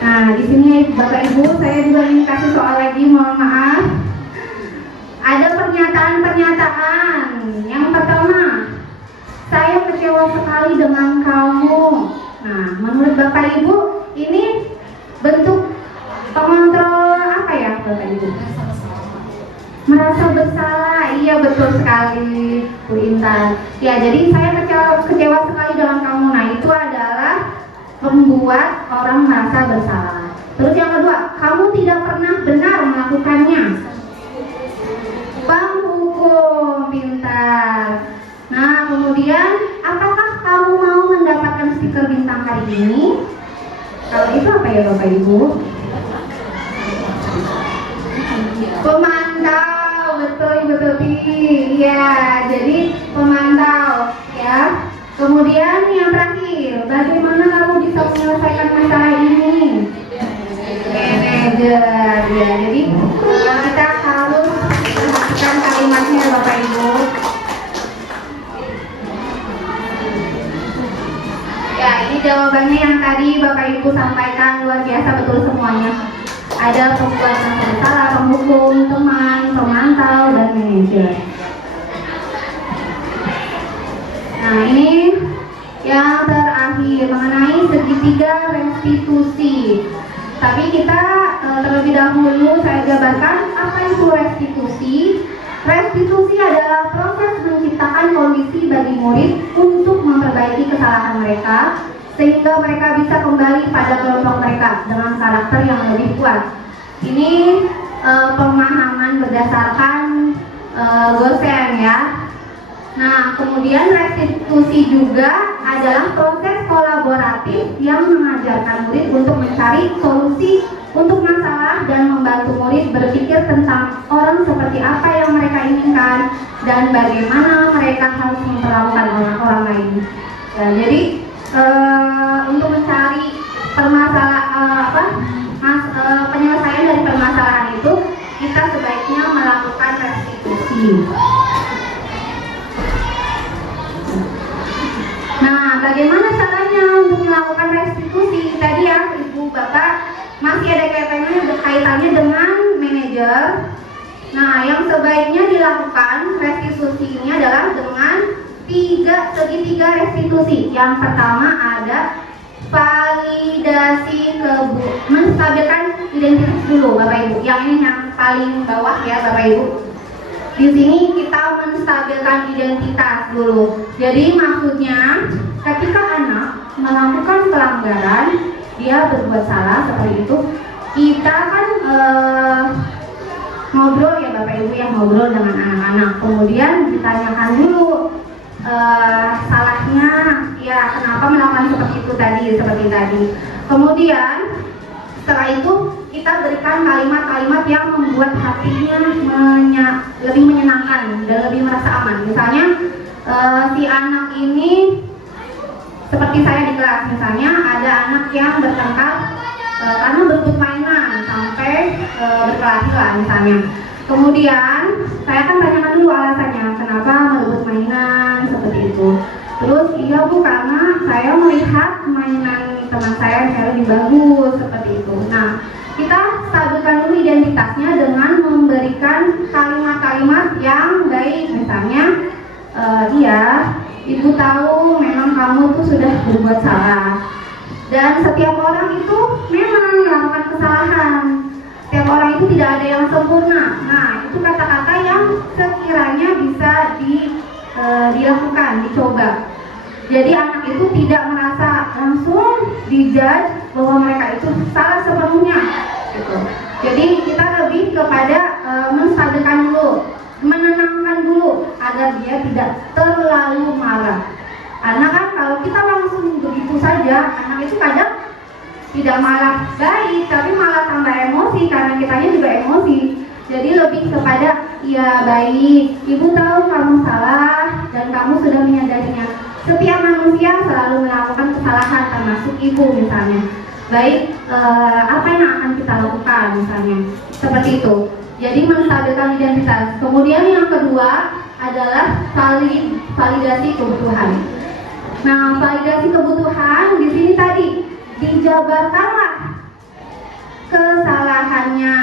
Nah, di sini Bapak Ibu, saya juga ingin kasih soal lagi, mohon maaf. Ada pernyataan-pernyataan. Yang pertama, saya kecewa sekali dengan kamu. Nah, menurut Bapak Ibu, ini bentuk pengontrol apa ya Bapak Ibu? Merasa bersalah. Iya, betul sekali Bu Intan. Ya, jadi saya kecewa sekali dengan kamu. Nah, itu adalah membuat orang merasa bersalah. Terus yang kedua, kamu tidak pernah benar melakukannya. Penghukum Kemudian, apakah kamu mau mendapatkan stiker bintang hari ini? Kalau itu apa ya Bapak Ibu? Pemantau, betul Ibu Tuti. Ya, jadi pemantau ya. Kemudian yang terakhir, bagaimana kamu bisa menyelesaikan masalah ini? Manajer ya. Jadi kita harus perhatikan kalimatnya Bapak Ibu. Ya, ini jawabannya yang tadi Bapak Ibu sampaikan, luar biasa betul semuanya. Ada pembuat masalah, penghukum, teman, pemantau, dan manajer. Nah, ini yang terakhir mengenai segitiga restitusi. Tapi kita terlebih dahulu saya jabarkan apa itu restitusi. Restitusi adalah proses menciptakan kondisi bagi murid untuk memperbaiki kesalahan mereka sehingga mereka bisa kembali pada kelompok mereka dengan karakter yang lebih kuat. Ini pemahaman berdasarkan Gosen ya. Nah, kemudian restitusi juga adalah proses kolaboratif yang mengajarkan murid untuk mencari solusi untuk masalah dan membantu murid berpikir tentang orang seperti apa yang mereka inginkan dan bagaimana mereka harus memperlakukan orang lain. Ya, jadi untuk mencari penyelesaian dari permasalahan itu, kita sebaiknya melakukan restitusi. Nah, bagaimana caranya untuk melakukan restitusi? Tadi ya, Ibu Bapak, masih ada kaitannya dengan manajer. Nah, yang sebaiknya dilakukan restitusinya adalah dengan segitiga restitusi. Yang pertama ada validasi menstabilkan identitas dulu, Bapak Ibu. Yang ini yang paling bawah ya, Bapak Ibu. Di sini kita menstabilkan identitas dulu. Jadi maksudnya ketika anak melakukan pelanggaran, dia berbuat salah seperti itu, kita kan ngobrol ya Bapak Ibu ya, ngobrol dengan anak-anak. Kemudian ditanyakan dulu salahnya, ya kenapa melakukan seperti tadi. Kemudian setelah itu kita berikan kalimat-kalimat yang membuat hatinya lebih menyenangkan dan lebih merasa aman. Misalnya si anak ini seperti saya di kelas, misalnya ada anak yang bertengkar karena berebut mainan sampai berkelahi lah misalnya. Kemudian saya akan tanyakan dulu alasannya, kenapa berebut mainan seperti itu. Terus iya Bu, karena saya melihat mainan teman saya yang lebih bagus seperti itu. Nah, kita stabilkan dulu identitasnya dengan memberikan kalimat-kalimat yang baik. Misalnya, iya, Ibu tahu memang kamu tuh sudah berbuat salah. Dan setiap orang itu memang melakukan kesalahan. Setiap orang itu tidak ada yang sempurna. Nah, itu kata-kata yang sekiranya bisa dilakukan, dicoba. Jadi anak itu tidak merasa langsung dijudge bahwa mereka itu salah sepenuhnya gitu. Jadi kita lebih kepada menstabilkan dulu, menenangkan dulu agar dia tidak terlalu marah. Karena kan kalau kita langsung begitu saja, anak itu kadang tidak malah baik, tapi malah tambah emosi karena kitanya juga emosi. Jadi lebih kepada ya baik, Ibu tahu kamu salah dan kamu sudah menyadarinya. Setiap manusia selalu melakukan kesalahan, termasuk Ibu misalnya. Baik, apa yang akan kita lakukan misalnya, seperti itu. Jadi menstabilkan identitas. Kemudian yang kedua adalah validasi kebutuhan. Nah, validasi kebutuhan di sini tadi dijabarkanlah kesalahannya.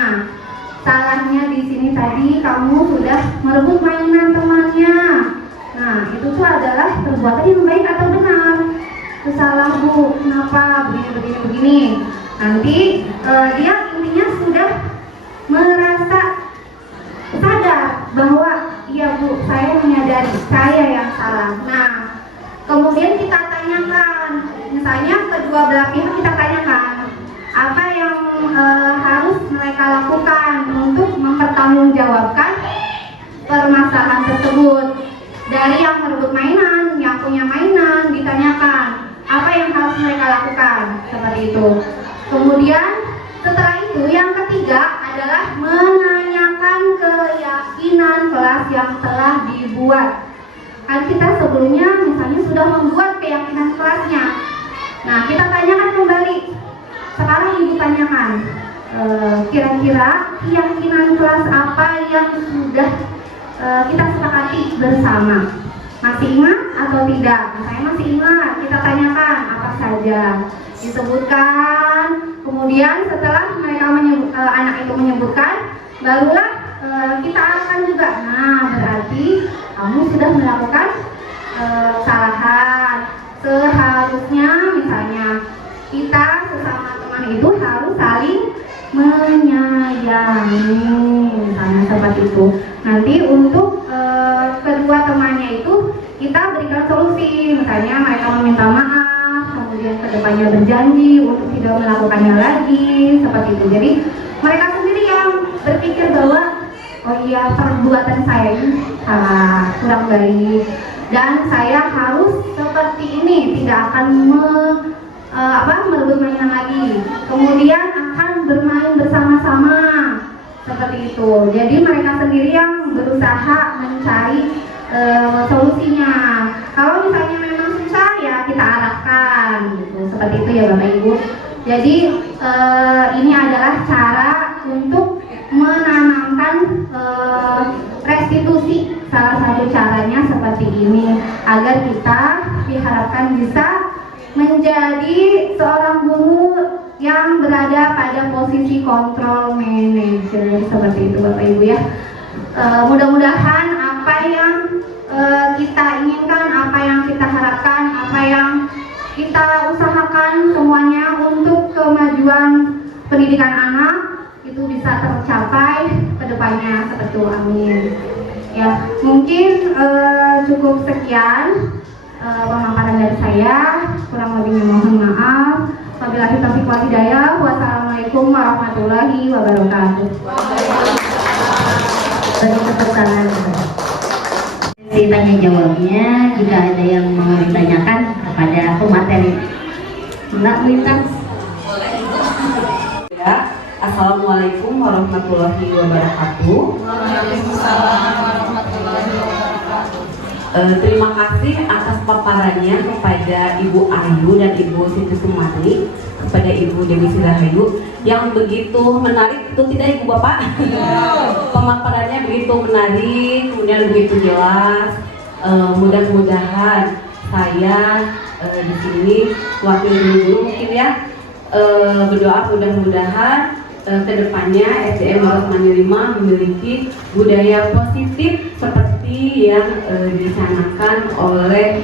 Salahnya di sini tadi kamu sudah merebut mainan temannya. Nah, itu tuh adalah perbuatan yang baik atau benar? Salah Bu, kenapa begini? Nanti dia intinya sudah merasa sadar bahwa iya Bu, saya menyadari saya yang salah. Nah, kemudian kita tanyakan, misalnya kedua belah pihak kita tanyakan apa yang harus mereka lakukan untuk mempertanggungjawabkan permasalahan tersebut. Dari yang merebut mainan, yang ditanyakan apa yang harus mereka lakukan, seperti itu. Kemudian setelah itu yang ketiga adalah menanyakan keyakinan kelas yang telah dibuat. Kan kita sebelumnya misalnya sudah membuat keyakinan kelasnya. Nah, kita tanyakan kembali. Sekarang ibu tanyakan, kira-kira keyakinan kelas apa yang sudah kita sepakati bersama? Masih ingat atau tidak? Saya masih ingat. Kita tanyakan apa saja, disebutkan. Kemudian setelah mereka anak itu menyebutkan, barulah kita arahkan juga. Nah, berarti kamu sudah melakukan kesalahan. Seharusnya misalnya kita sesama teman itu harus saling menyayangi, misalnya seperti itu. Nanti untuk kedua temannya itu kita berikan solusi, misalnya mereka meminta maaf, kemudian kedepannya berjanji untuk tidak melakukannya lagi, seperti itu. Jadi mereka sendiri yang berpikir bahwa oh iya, perbuatan saya ini salah, kurang baik, dan saya harus seperti ini, tidak akan merebut mainan lagi, kemudian akan bermain bersama-sama, seperti itu. Jadi mereka sendiri yang berusaha mencari solusinya. Kalau misalnya memang susah, ya kita arahkan, gitu. Seperti itu ya Bapak Ibu. Jadi ini adalah cara untuk menanamkan restitusi. Salah satu caranya seperti ini, agar kita diharapkan bisa menjadi seorang guru yang berada pada posisi control manager, seperti itu Bapak Ibu ya. Mudah-mudahan apa yang kita inginkan, apa yang kita harapkan, apa yang kita usahakan semuanya untuk kemajuan pendidikan anak itu bisa tercapai ke depannya, seperti itu. Amin. Ya, mungkin cukup sekian pemaparan dari saya, kurang lebihnya mohon maaf. Wabillahi taufiq wal hidayah. Wassalamualaikum warahmatullahi wabarakatuh. Bagi kepesanan tanya jawabnya, jika ada yang mau ditanyakan kepada pemateri, Mbak Minta. Ya, Assalamualaikum warahmatullahi wabarakatuh. Waalaikumsalam warahmatullahi wabarakatuh. Terima kasih atas paparannya kepada Ibu Ayu dan Ibu Siti Sumantri, kepada Ibu Dewi Sirahayu yang begitu menarik, itu tidak Ibu Bapak? Pemaparannya begitu menarik, kemudian begitu jelas. Mudah-mudahan saya di sini wakil guru mungkin ya, berdoa mudah-mudahan kedepannya SDM Maros Manirima memiliki budaya positif seperti yang dicanangkan oleh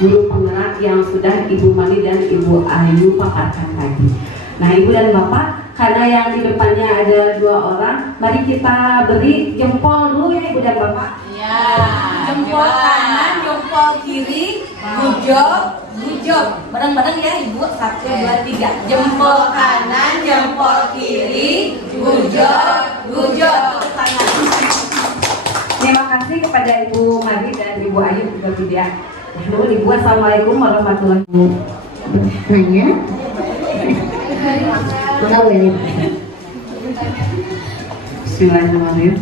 guru penggerak yang sudah Ibu Mali dan Ibu Ayu paparkan tadi. Nah, Ibu dan Bapak, karena yang di depannya ada 2 orang, mari kita beri jempol dulu ya Ibu dan Bapak. Ya, jempol kanan, jempol kiri, gujok, gujok. Bareng-bareng ya Ibu, 1, 2, 3. Jempol kanan, jempol kiri, gujok, gujok. Tangan. Terima kasih kepada Ibu Mari dan Ibu Ayu juga Widya. Dulu Ibu, Assalamualaikum warahmatullahi wabarakatuh. Nanya? Bismillahirrahmanirrahim.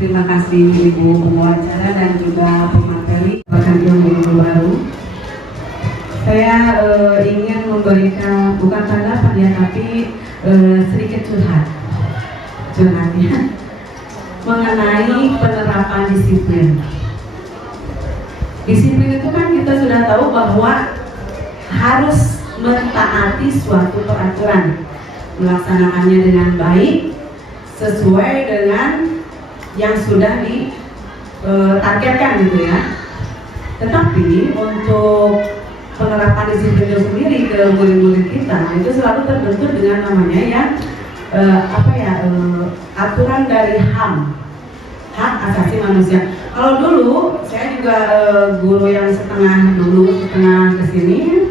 Terima kasih Ibu pengacara dan juga pemateri bahkan guru baru. Saya ingin memberikan bukan tanggapan ya, tapi sedikit curhatnya mengenai penerapan disiplin. Disiplin itu kan kita sudah tahu bahwa harus mentaati suatu peraturan, melaksanakannya dengan baik sesuai dengan yang sudah ditargetkan gitu ya. Tetapi untuk penerapan disiplin itu sendiri ke murid-murid kita itu selalu terbentur dengan namanya ya aturan dari HAM, hak asasi manusia. Kalau dulu saya juga guru yang setengah kesini.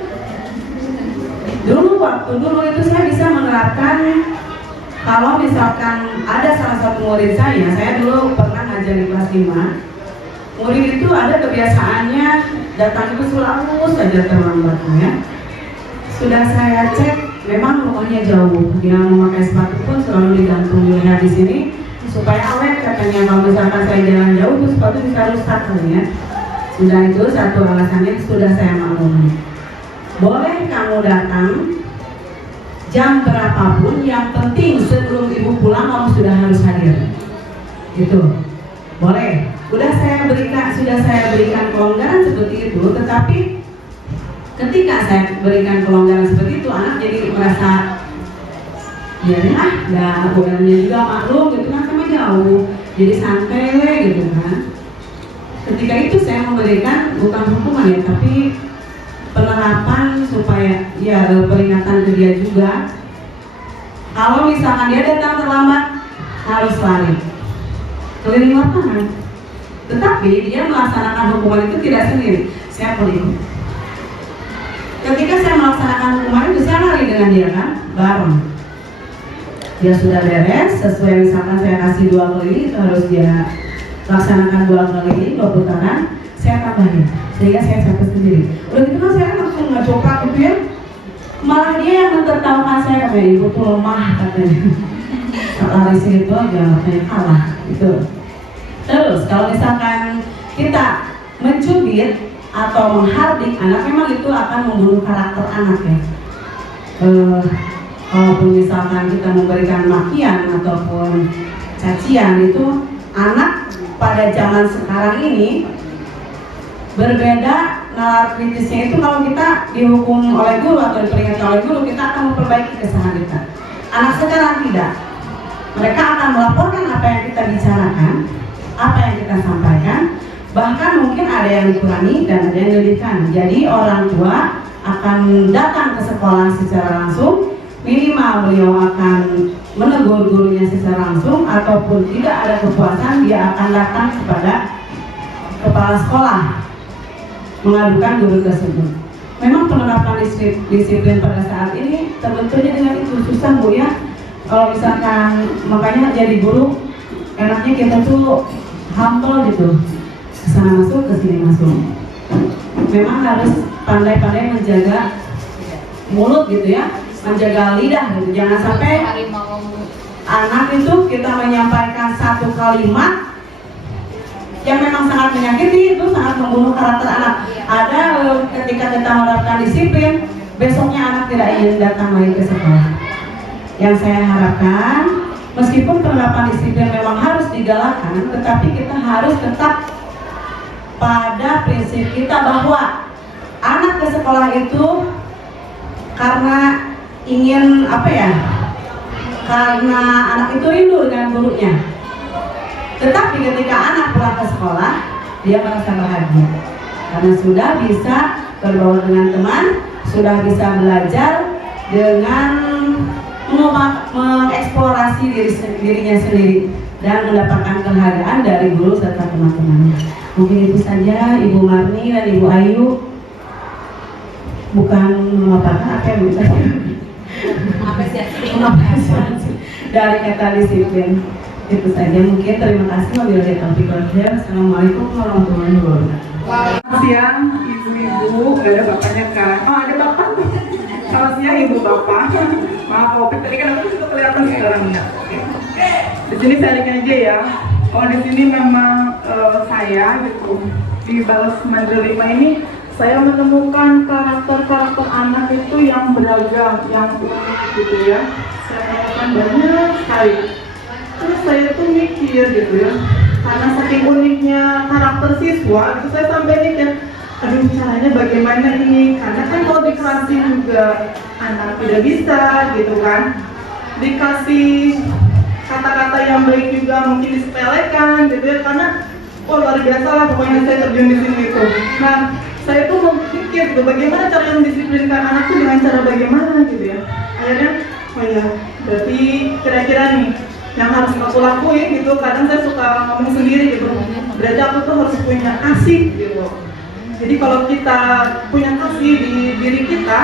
Waktu dulu itu saya bisa menerapkan, kalau misalkan ada salah satu murid saya dulu pernah ngajar di kelas 5, murid itu ada kebiasaannya datang itu selalu saja terlambatnya. Sudah saya cek, memang rumahnya jauh. Dia memakai sepatu pun selalu digantung di leher di sini supaya awet katanya. Kalau misalkan saya jalan jauh, itu sepatu bisa rusak katanya. Sudah itu satu alasannya sudah saya maklumi. Boleh kamu datang jam berapapun, yang penting sebelum ibu pulang kamu sudah harus hadir. Gitu. Boleh. Sudah saya berikan kelonggaran seperti itu, tetapi ketika saya berikan kelonggaran seperti itu, anak jadi merasa ya bukannya juga maklum gitu kan, sama jauh, jadi santai gitu kan. Ketika itu saya memberikan bukan hukuman ya, tapi penerapan supaya ya peringatan ke dia juga. Kalau misalkan dia datang terlambat, harus lari keliling lapangan. Tetapi dia melaksanakan hukuman itu tidak sendiri, saya pun ikut. Ketika saya melaksanakan hukuman itu, saya lari dengan dia kan, bareng. Dia sudah beres, sesuai misalkan saya kasih 2 keliling, itu harus dia laksanakan 2 keliling, 2 putaran, saya tambahin, sehingga saya sampai sendiri. Udah gitu kan saya langsung ngejoprak gitu ya. Malah dia yang mentertawakan saya, kayak ibu tuh lemah katanya. Lari situ aja, kayak kalah gitu. Terus kalau misalkan kita mencubit atau menghardik anak, memang itu akan membunuh karakter anak ya. Kalaupun misalkan kita memberikan makian ataupun cacian, itu anak pada zaman sekarang ini berbeda nalar kritisnya. Itu kalau kita dihukum oleh guru atau diperingatkan oleh guru, kita akan memperbaiki kesalahan kita. Anak sekarang tidak. Mereka akan melaporkan apa yang kita bicarakan, apa yang kita sampaikan, bahkan mungkin ada yang dikurangi dan ada yang dilebihkan. Jadi orang tua akan datang ke sekolah secara langsung, minimal beliau akan menegur gurunya secara langsung, ataupun tidak ada kepuasan dia akan datang kepada kepala sekolah mengadukan guru tersebut. Memang penerapan disiplin pada saat ini terbentuknya dengan itu susah Bu ya. Kalau misalkan makanya jadi guru enaknya kita tuh humble gitu, kesana masuk, kesini masuk. Memang harus pandai-pandai menjaga mulut gitu ya, menjaga lidah gitu. Jangan sampai anak itu kita menyampaikan satu kalimat yang memang sangat menyakiti, itu sangat membunuh karakter anak. Ada ketika kita menerapkan disiplin, besoknya anak tidak ingin datang lagi ke sekolah. Yang saya harapkan, meskipun penerapan disiplin memang harus digalakkan, tetapi kita harus tetap pada prinsip kita bahwa anak ke sekolah itu karena ingin karena anak itu rindu dengan gurunya. Tetapi ketika anak pulang ke sekolah, dia merasa bahagia karena sudah bisa berbaur dengan teman, sudah bisa belajar dengan mengeksplorasi dirinya sendiri dan mendapatkan penghargaan dari guru serta teman-temannya. Mungkin itu saja Ibu Marni dan Ibu Ayu. Bukan memaparkan apa yang bisa mengapresiasi dari kata disiplin. Itu saja mungkin. Terima kasih. Wabillahi taufiq wal hidayah. Assalamualaikum warahmatullahi wabarakatuh. Selamat siang ibu-ibu, gak ada bapaknya kan? Oh ada bapak. Selamat siang ibu bapak. Maaf Covid tadi kan aku sudah kelihatan sekarang ya. Di sini sharing aja ya. Oh di sini memang saya gitu di balas menerima ini saya menemukan karakter anak itu yang beragam, yang unik gitu ya. Saya menemukan banyak sekali. Terus saya tuh mikir gitu ya, karena saking uniknya karakter siswa, itu saya sampai mikir, aduh caranya bagaimana ini? Karena kan kalau dikasih juga anak tidak bisa gitu kan, dikasih kata-kata yang baik juga mungkin disepelekan gitu ya, karena luar biasa lah pokoknya saya terjun di sini itu. Nah saya tuh memikir gitu, bagaimana cara mendisiplinkan anak tuh dengan cara bagaimana gitu ya. Akhirnya oh ya berarti kira-kira nih yang harus aku lakuin gitu. Kadang saya suka ngomong sendiri gitu, berarti aku tuh harus punya kasih gitu. Jadi kalau kita punya kasih di diri kita,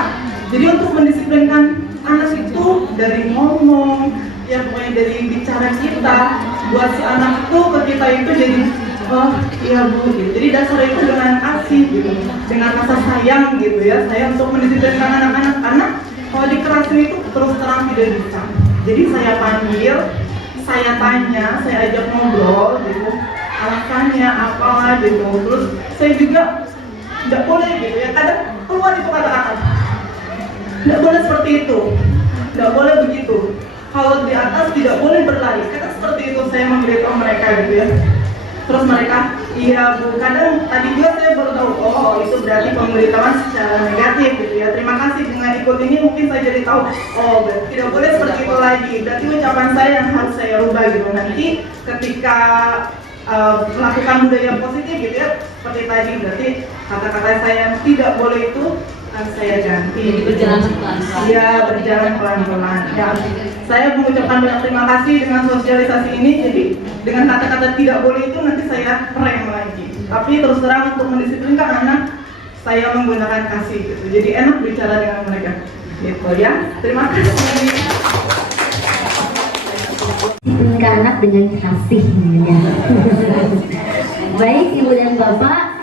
jadi untuk mendisiplinkan anak itu dari ngomong, ya pokoknya dari bicara kita, buat si anak itu ke kita itu jadi oh iya Bu, gitu. Jadi dasar itu dengan kasih gitu, dengan rasa sayang gitu ya, saya untuk mendisiplinkan anak-anak, karena kalau dikerasin itu terus terang tidak bisa. Jadi saya panggil, saya tanya, saya ajak ngobrol gitu, alasannya apa gitu. Terus saya juga nggak boleh gitu ya, kadang keluar itu kata-kata, nggak boleh seperti itu, nggak boleh begitu. Kalau di atas tidak boleh berlari, kadang seperti itu saya memberitahu mereka gitu ya. Terus mereka, iya Bu, kadang tadi juga saya baru tahu, oh itu berarti pemberitahuan secara negatif gitu ya. Terima kasih, dengan ikut ini mungkin saya jadi tahu, oh berarti tidak boleh seperti itu lagi. Berarti ucapan saya yang harus saya rubah gitu. Nanti ketika melakukan budaya positif gitu ya, seperti tadi, berarti kata-kata saya yang tidak boleh itu saya ganti. Jadi berjalan pelan-pelan. Iya, berjalan pelan-pelan. Ya, saya mengucapkan banyak terima kasih dengan sosialisasi ini. Jadi dengan kata-kata tidak boleh itu nanti saya rem lagi. Tapi terus terang untuk mendisiplinkan anak, saya menggunakan kasih gitu. Jadi enak bicara dengan mereka. Gitu ya. Terima kasih. Disiplinkan anak dengan kasih ya. Baik Ibu dan Bapak,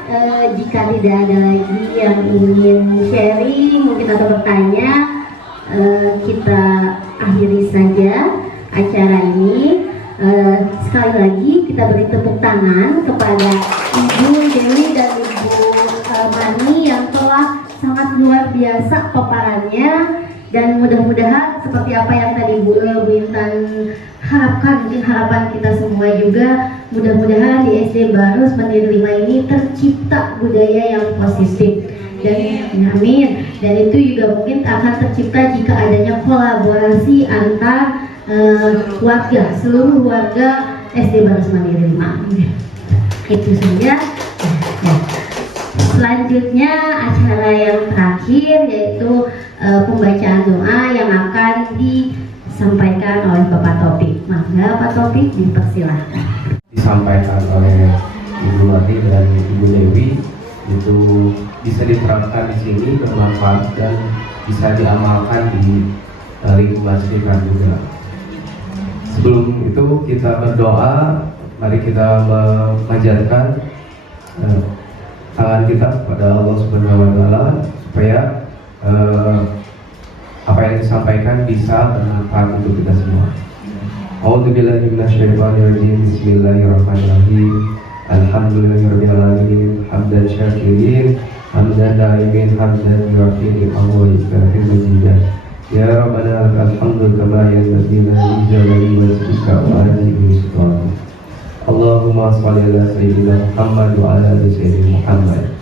jika tidak ada lagi yang ingin sharing mungkin atau bertanya, kita akhiri saja acara ini. Sekali lagi kita beri tepuk tangan kepada Ibu Dewi dan Ibu Mani yang telah sangat luar biasa paparannya, dan mudah-mudahan seperti apa yang tadi Bu Intan harapkan, mungkin harapan kita semua juga, mudah-mudahan di SD Barus Mandiri 5 ini tercipta budaya yang positif, dan amin, dan itu juga mungkin akan tercipta jika adanya kolaborasi antar warga, seluruh warga SD Barus Mandiri 5. Itu saja. Selanjutnya acara yang terakhir yaitu pembacaan doa yang akan disampaikan oleh Bapak Taufik. Maka Pak Taufik dipersilahkan. Disampaikan oleh Ibu Mati dan Ibu Dewi itu bisa diterapkan di sini, bermanfaat dan bisa diamalkan di lingkungan sekitar juga. Sebelum itu kita berdoa, mari kita memanjatkan tangan kita kepada Allah Subhanahu wa Ta'ala supaya apa yang disampaikan bisa bermanfaat untuk kita semua. A'udzubillahi minasyaitonirrajim. Bismillahirrahmanirrahim. Alhamdulillahirabbil alamin. Hamdan syakirin, hamdan daimin, hamdan yu'afini wa yu'afini majidan. Ya Rabbana lakal hamdu kama yanbaghi li jalali wajhika wa ajli sultanik. Allahumma shalli ala sayyidina Muhammad wa ala ali sayyidina Muhammad.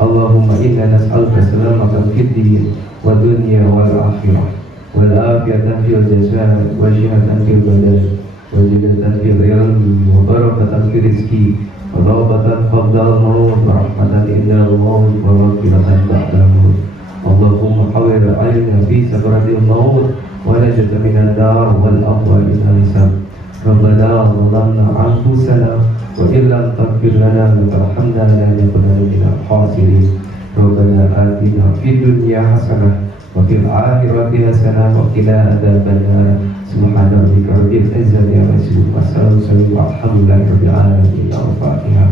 Allahumma inna nas'aluka salamatan fid din wa dunya wal akhirah wal afiyatan fil jasad wa shihatan fil badan wa zinatan fil ilmi wa barakatan fil rizqi wa rawbatan qabla al-maut wa rahmatan inda al-maut wa maghfiratan ba'da al-maut. Allahumma hawwir alaina fi sakratil maut wa najata minan nar wal aqwa min al-hisab. Rabbana zalamna anfusana wa illam taghfir lana wa tarhamna lanakunanna minal khasirin. Rabbana atina fid dunya hasanah wa fil akhirati hasanah wa qina adzabannar. Subhana rabbika rabbil izzati amma yasifun wa salamun alhamdulillahi rabbil alamin. Al-Fatihah.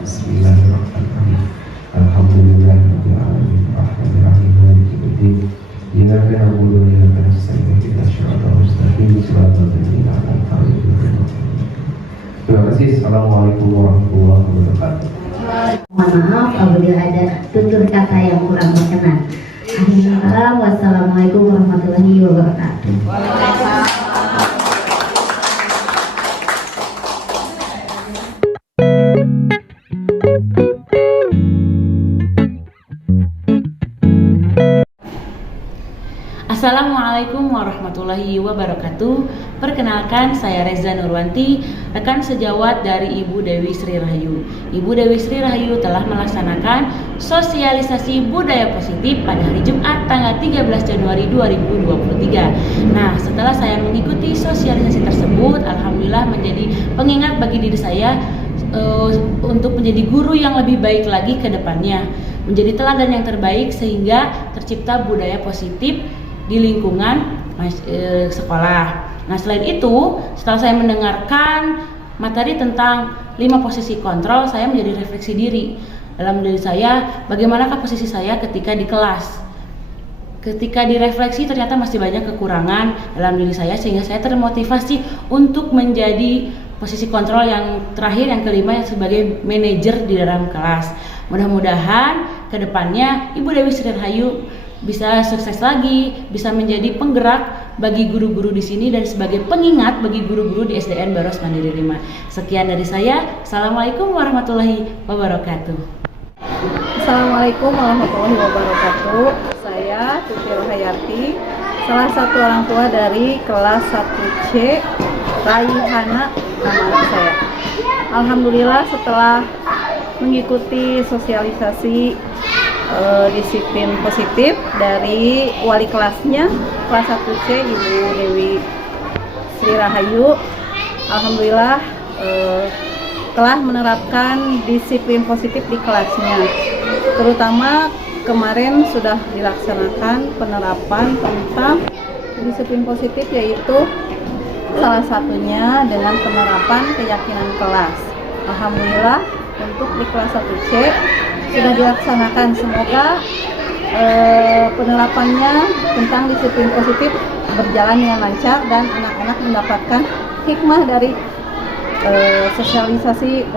Bismillahirrahmanirrahim. Alhamdulillahirabbil alamin. Arrahmanir rahim. Maliki yaumiddin. Iyyaka na'budu wa iyyaka nasta'in. Ihdinas siratal mustaqim. Siratal ladzina an'amta 'alaihim. Terima kasih. Assalamualaikum warahmatullahi wabarakatuh. Mohon maaf apabila ada tutur kata yang kurang berkenan. Wassalamualaikum warahmatullahi wabarakatuh. Assalamualaikum warahmatullahi wabarakatuh. Perkenalkan, saya Reza Nurwanti, rekan sejawat dari Ibu Dewi Sri Rahayu. Ibu Dewi Sri Rahayu telah melaksanakan sosialisasi budaya positif pada hari Jumat tanggal 13 Januari 2023. Nah, setelah saya mengikuti sosialisasi tersebut, alhamdulillah menjadi pengingat bagi diri saya untuk menjadi guru yang lebih baik lagi ke depannya, menjadi teladan yang terbaik sehingga tercipta budaya positif di lingkungan sekolah. Nah, selain itu, setelah saya mendengarkan materi tentang 5 posisi kontrol, saya menjadi refleksi diri dalam diri saya, bagaimanakah posisi saya ketika di kelas. Ketika direfleksi ternyata masih banyak kekurangan dalam diri saya, sehingga saya termotivasi untuk menjadi posisi kontrol yang terakhir, yang kelima, yang sebagai manajer di dalam kelas. Mudah-mudahan kedepannya Ibu Dewi Sri Rahayu bisa sukses lagi, bisa menjadi penggerak bagi guru-guru di sini dan sebagai pengingat bagi guru-guru di SDN Baros Mandiri 5. Sekian dari saya. Assalamualaikum warahmatullahi wabarakatuh. Assalamualaikum warahmatullahi wabarakatuh. Saya Tuti Rohayati, salah satu orang tua dari kelas 1C Raihana, nama anak saya. Alhamdulillah setelah mengikuti sosialisasi disiplin positif dari wali kelasnya kelas 1C Ibu Dewi Sri Rahayu, alhamdulillah telah menerapkan disiplin positif di kelasnya. Terutama kemarin sudah dilaksanakan penerapan tentang disiplin positif, yaitu salah satunya dengan penerapan keyakinan kelas. Alhamdulillah untuk di kelas 1C sudah dilaksanakan. Semoga penerapannya tentang disiplin positif berjalan dengan lancar dan anak-anak mendapatkan hikmah dari sosialisasi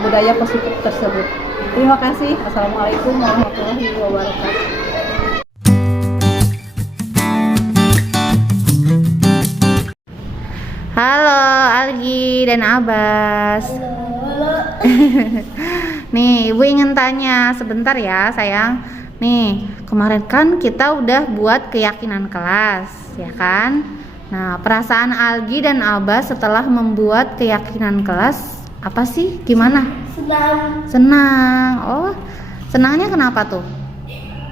budaya positif tersebut. Terima kasih. Assalamualaikum warahmatullahi wabarakatuh. Halo Algi dan Abbas. Nih, Ibu ingin tanya sebentar ya sayang. Nih, kemarin kan kita udah buat keyakinan kelas, ya kan? Nah, perasaan Algi dan Abbas setelah membuat keyakinan kelas apa sih? Gimana? Senang. Oh, senangnya kenapa tuh?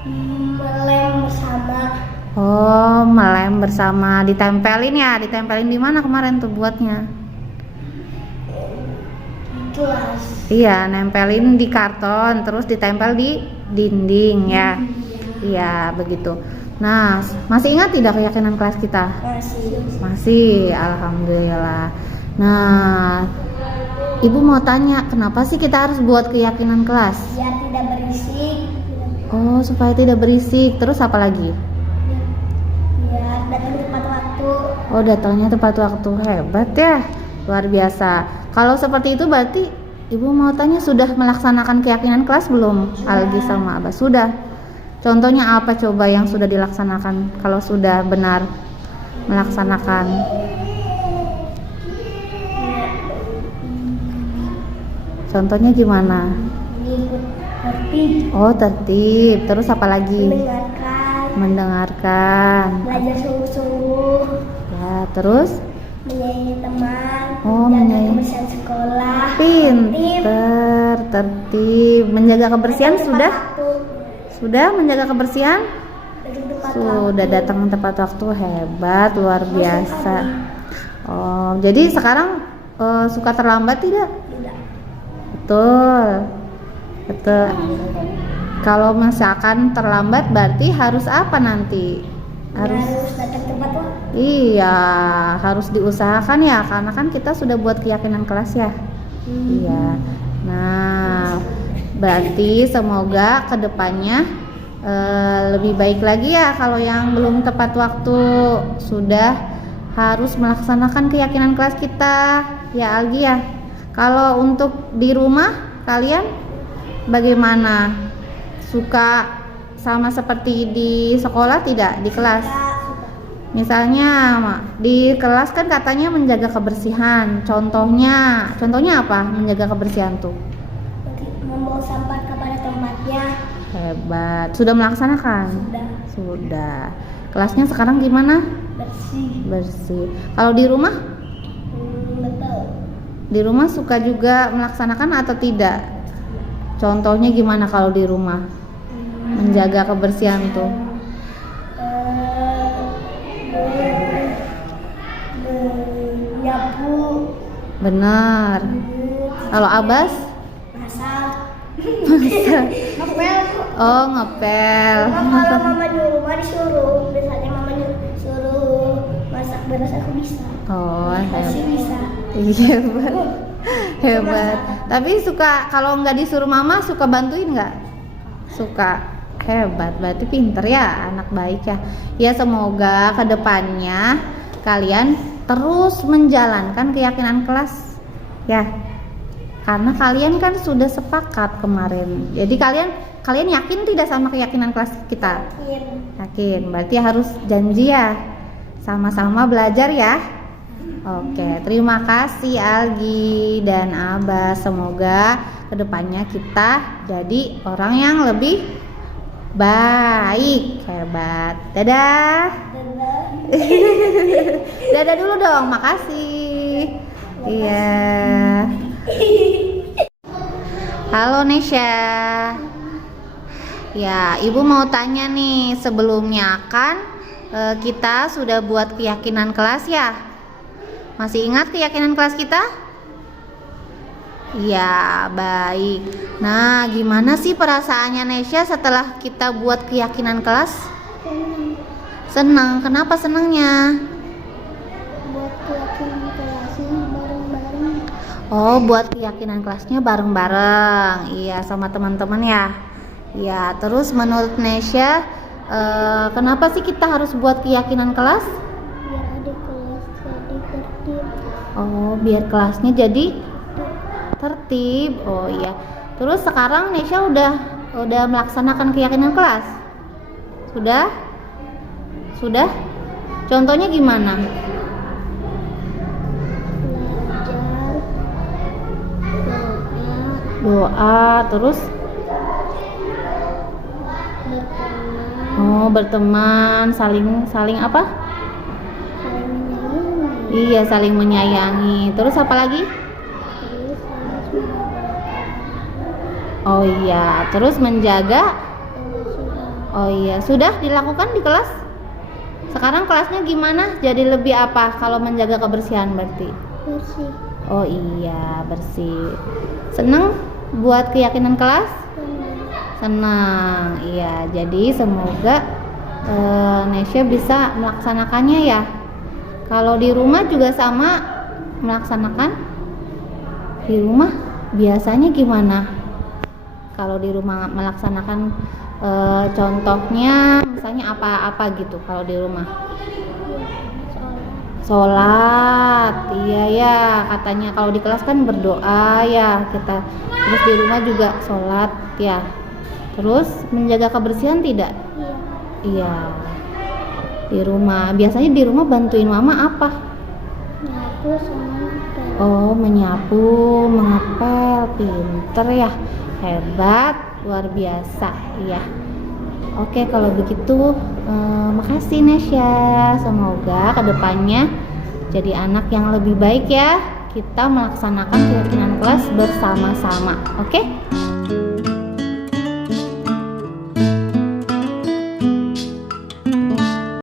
Melem bersama. Oh, melem bersama. Ditempelin ya? Ditempelin di mana kemarin tuh buatnya? Kelas. Iya, nempelin di karton, terus ditempel di dinding ya. Iya, begitu. Nah, masih ingat tidak keyakinan kelas kita? Masih, alhamdulillah. Nah, Ibu mau tanya, kenapa sih kita harus buat keyakinan kelas? Biar tidak berisik. Oh, supaya tidak berisik. Terus apa lagi? Biar datang tepat waktu. Oh, datangnya tepat waktu. Hebat ya, luar biasa. Kalau seperti itu berarti Ibu mau tanya, sudah melaksanakan keyakinan kelas belum? Algi sama Abbas sudah. Contohnya apa coba yang sudah dilaksanakan kalau sudah benar melaksanakan? Contohnya gimana? Tertib. Oh, tertib. Terus apa lagi? Mendengarkan. Mendengarkan. Belajar sungguh-sungguh. Ya, terus? Menyayangi teman. Oh, menjaga kebersihan sekolah. Pinter, tertib. Menjaga kebersihan sudah? Sudah menjaga kebersihan? Sudah datang tepat waktu. Hebat, luar biasa. Oh, jadi sekarang suka terlambat tidak? Betul. Betul. Kalau misalkan terlambat berarti harus apa nanti? Harus datang tepat waktu. Iya, harus diusahakan ya, karena kan kita sudah buat keyakinan kelas ya. Iya. Nah, berarti semoga kedepannya lebih baik lagi ya. Kalau yang belum tepat waktu sudah harus melaksanakan keyakinan kelas kita ya, Algi ya. Kalau untuk di rumah kalian bagaimana? Suka sama seperti di sekolah tidak? Di kelas? Misalnya di kelas kan katanya menjaga kebersihan. Contohnya apa? Menjaga kebersihan tuh? Membawa sampah kepada tempatnya. Hebat. Sudah melaksanakan? Sudah. Kelasnya sekarang gimana? Bersih. Kalau di rumah? Betul. Di rumah suka juga melaksanakan atau tidak? Contohnya gimana kalau di rumah? Menjaga kebersihan tuh. Nyapu. Benar. Kalau Abbas? Masak. Ngepel. Oh, ngepel. Kalau mama di rumah disuruh, biasanya mama suruh masak beras, aku bisa. Oh, Masih bisa. Iya, hebat. Tapi suka kalau nggak disuruh mama suka bantuin nggak? Suka. Hebat, berarti pinter ya, anak baik ya. Ya semoga kedepannya kalian terus menjalankan keyakinan kelas ya. Karena kalian kan sudah sepakat kemarin. Jadi kalian yakin tidak sama keyakinan kelas kita? Yakin. Berarti harus janji ya. Sama-sama belajar ya. Oke, terima kasih Algi dan Abah. Semoga kedepannya kita jadi orang yang lebih baik. Hebat. Dadah. Dadah dulu dong. Makasih. Iya. Halo Nesya. Ya, Ibu mau tanya nih, sebelumnya kan kita sudah buat keyakinan kelas ya. Masih ingat keyakinan kelas kita? Ya, baik. Nah, gimana sih perasaannya Nesya setelah kita buat keyakinan kelas? Senang. Kenapa senangnya? Buat keyakinan kelasnya bareng-bareng. Oh, buat keyakinan kelasnya bareng-bareng. Iya, sama teman-teman ya. Ya, terus menurut Nesya, kenapa sih kita harus buat keyakinan kelas? Biar adik kelas jadi tertib. Oh, biar kelasnya jadi tertib. Oh iya. Terus sekarang Nesya udah melaksanakan keyakinan kelas? Sudah? Sudah? Contohnya gimana? Belajar, Doa, terus berteman, saling apa? saling menyayangi. Iya, saling menyayangi. Terus apa lagi? Terus harus menjaga Oh iya, terus menjaga. kebersihan. Oh iya, sudah dilakukan di kelas? Sekarang kelasnya gimana? Jadi lebih apa kalau menjaga kebersihan berarti? Bersih. Oh iya, bersih. Seneng buat keyakinan kelas? Senang. Iya, jadi semoga Nesya bisa melaksanakannya ya. Kalau di rumah juga sama melaksanakan? Di rumah biasanya gimana? Kalau di rumah melaksanakan contohnya misalnya apa-apa gitu kalau di rumah? Sholat. Iya ya, katanya kalau di kelas kan berdoa ya kita. Terus di rumah juga sholat ya. Terus menjaga kebersihan tidak? Iya. Di rumah. Biasanya di rumah bantuin mama apa? Nyapu sama ngepel. Oh, menyapu, mengepel. Pinter ya. Hebat, luar biasa. Iya. Oke, kalau begitu makasih Nesya. Semoga kedepannya jadi anak yang lebih baik ya. Kita melaksanakan keyakinan kelas bersama-sama. Oke?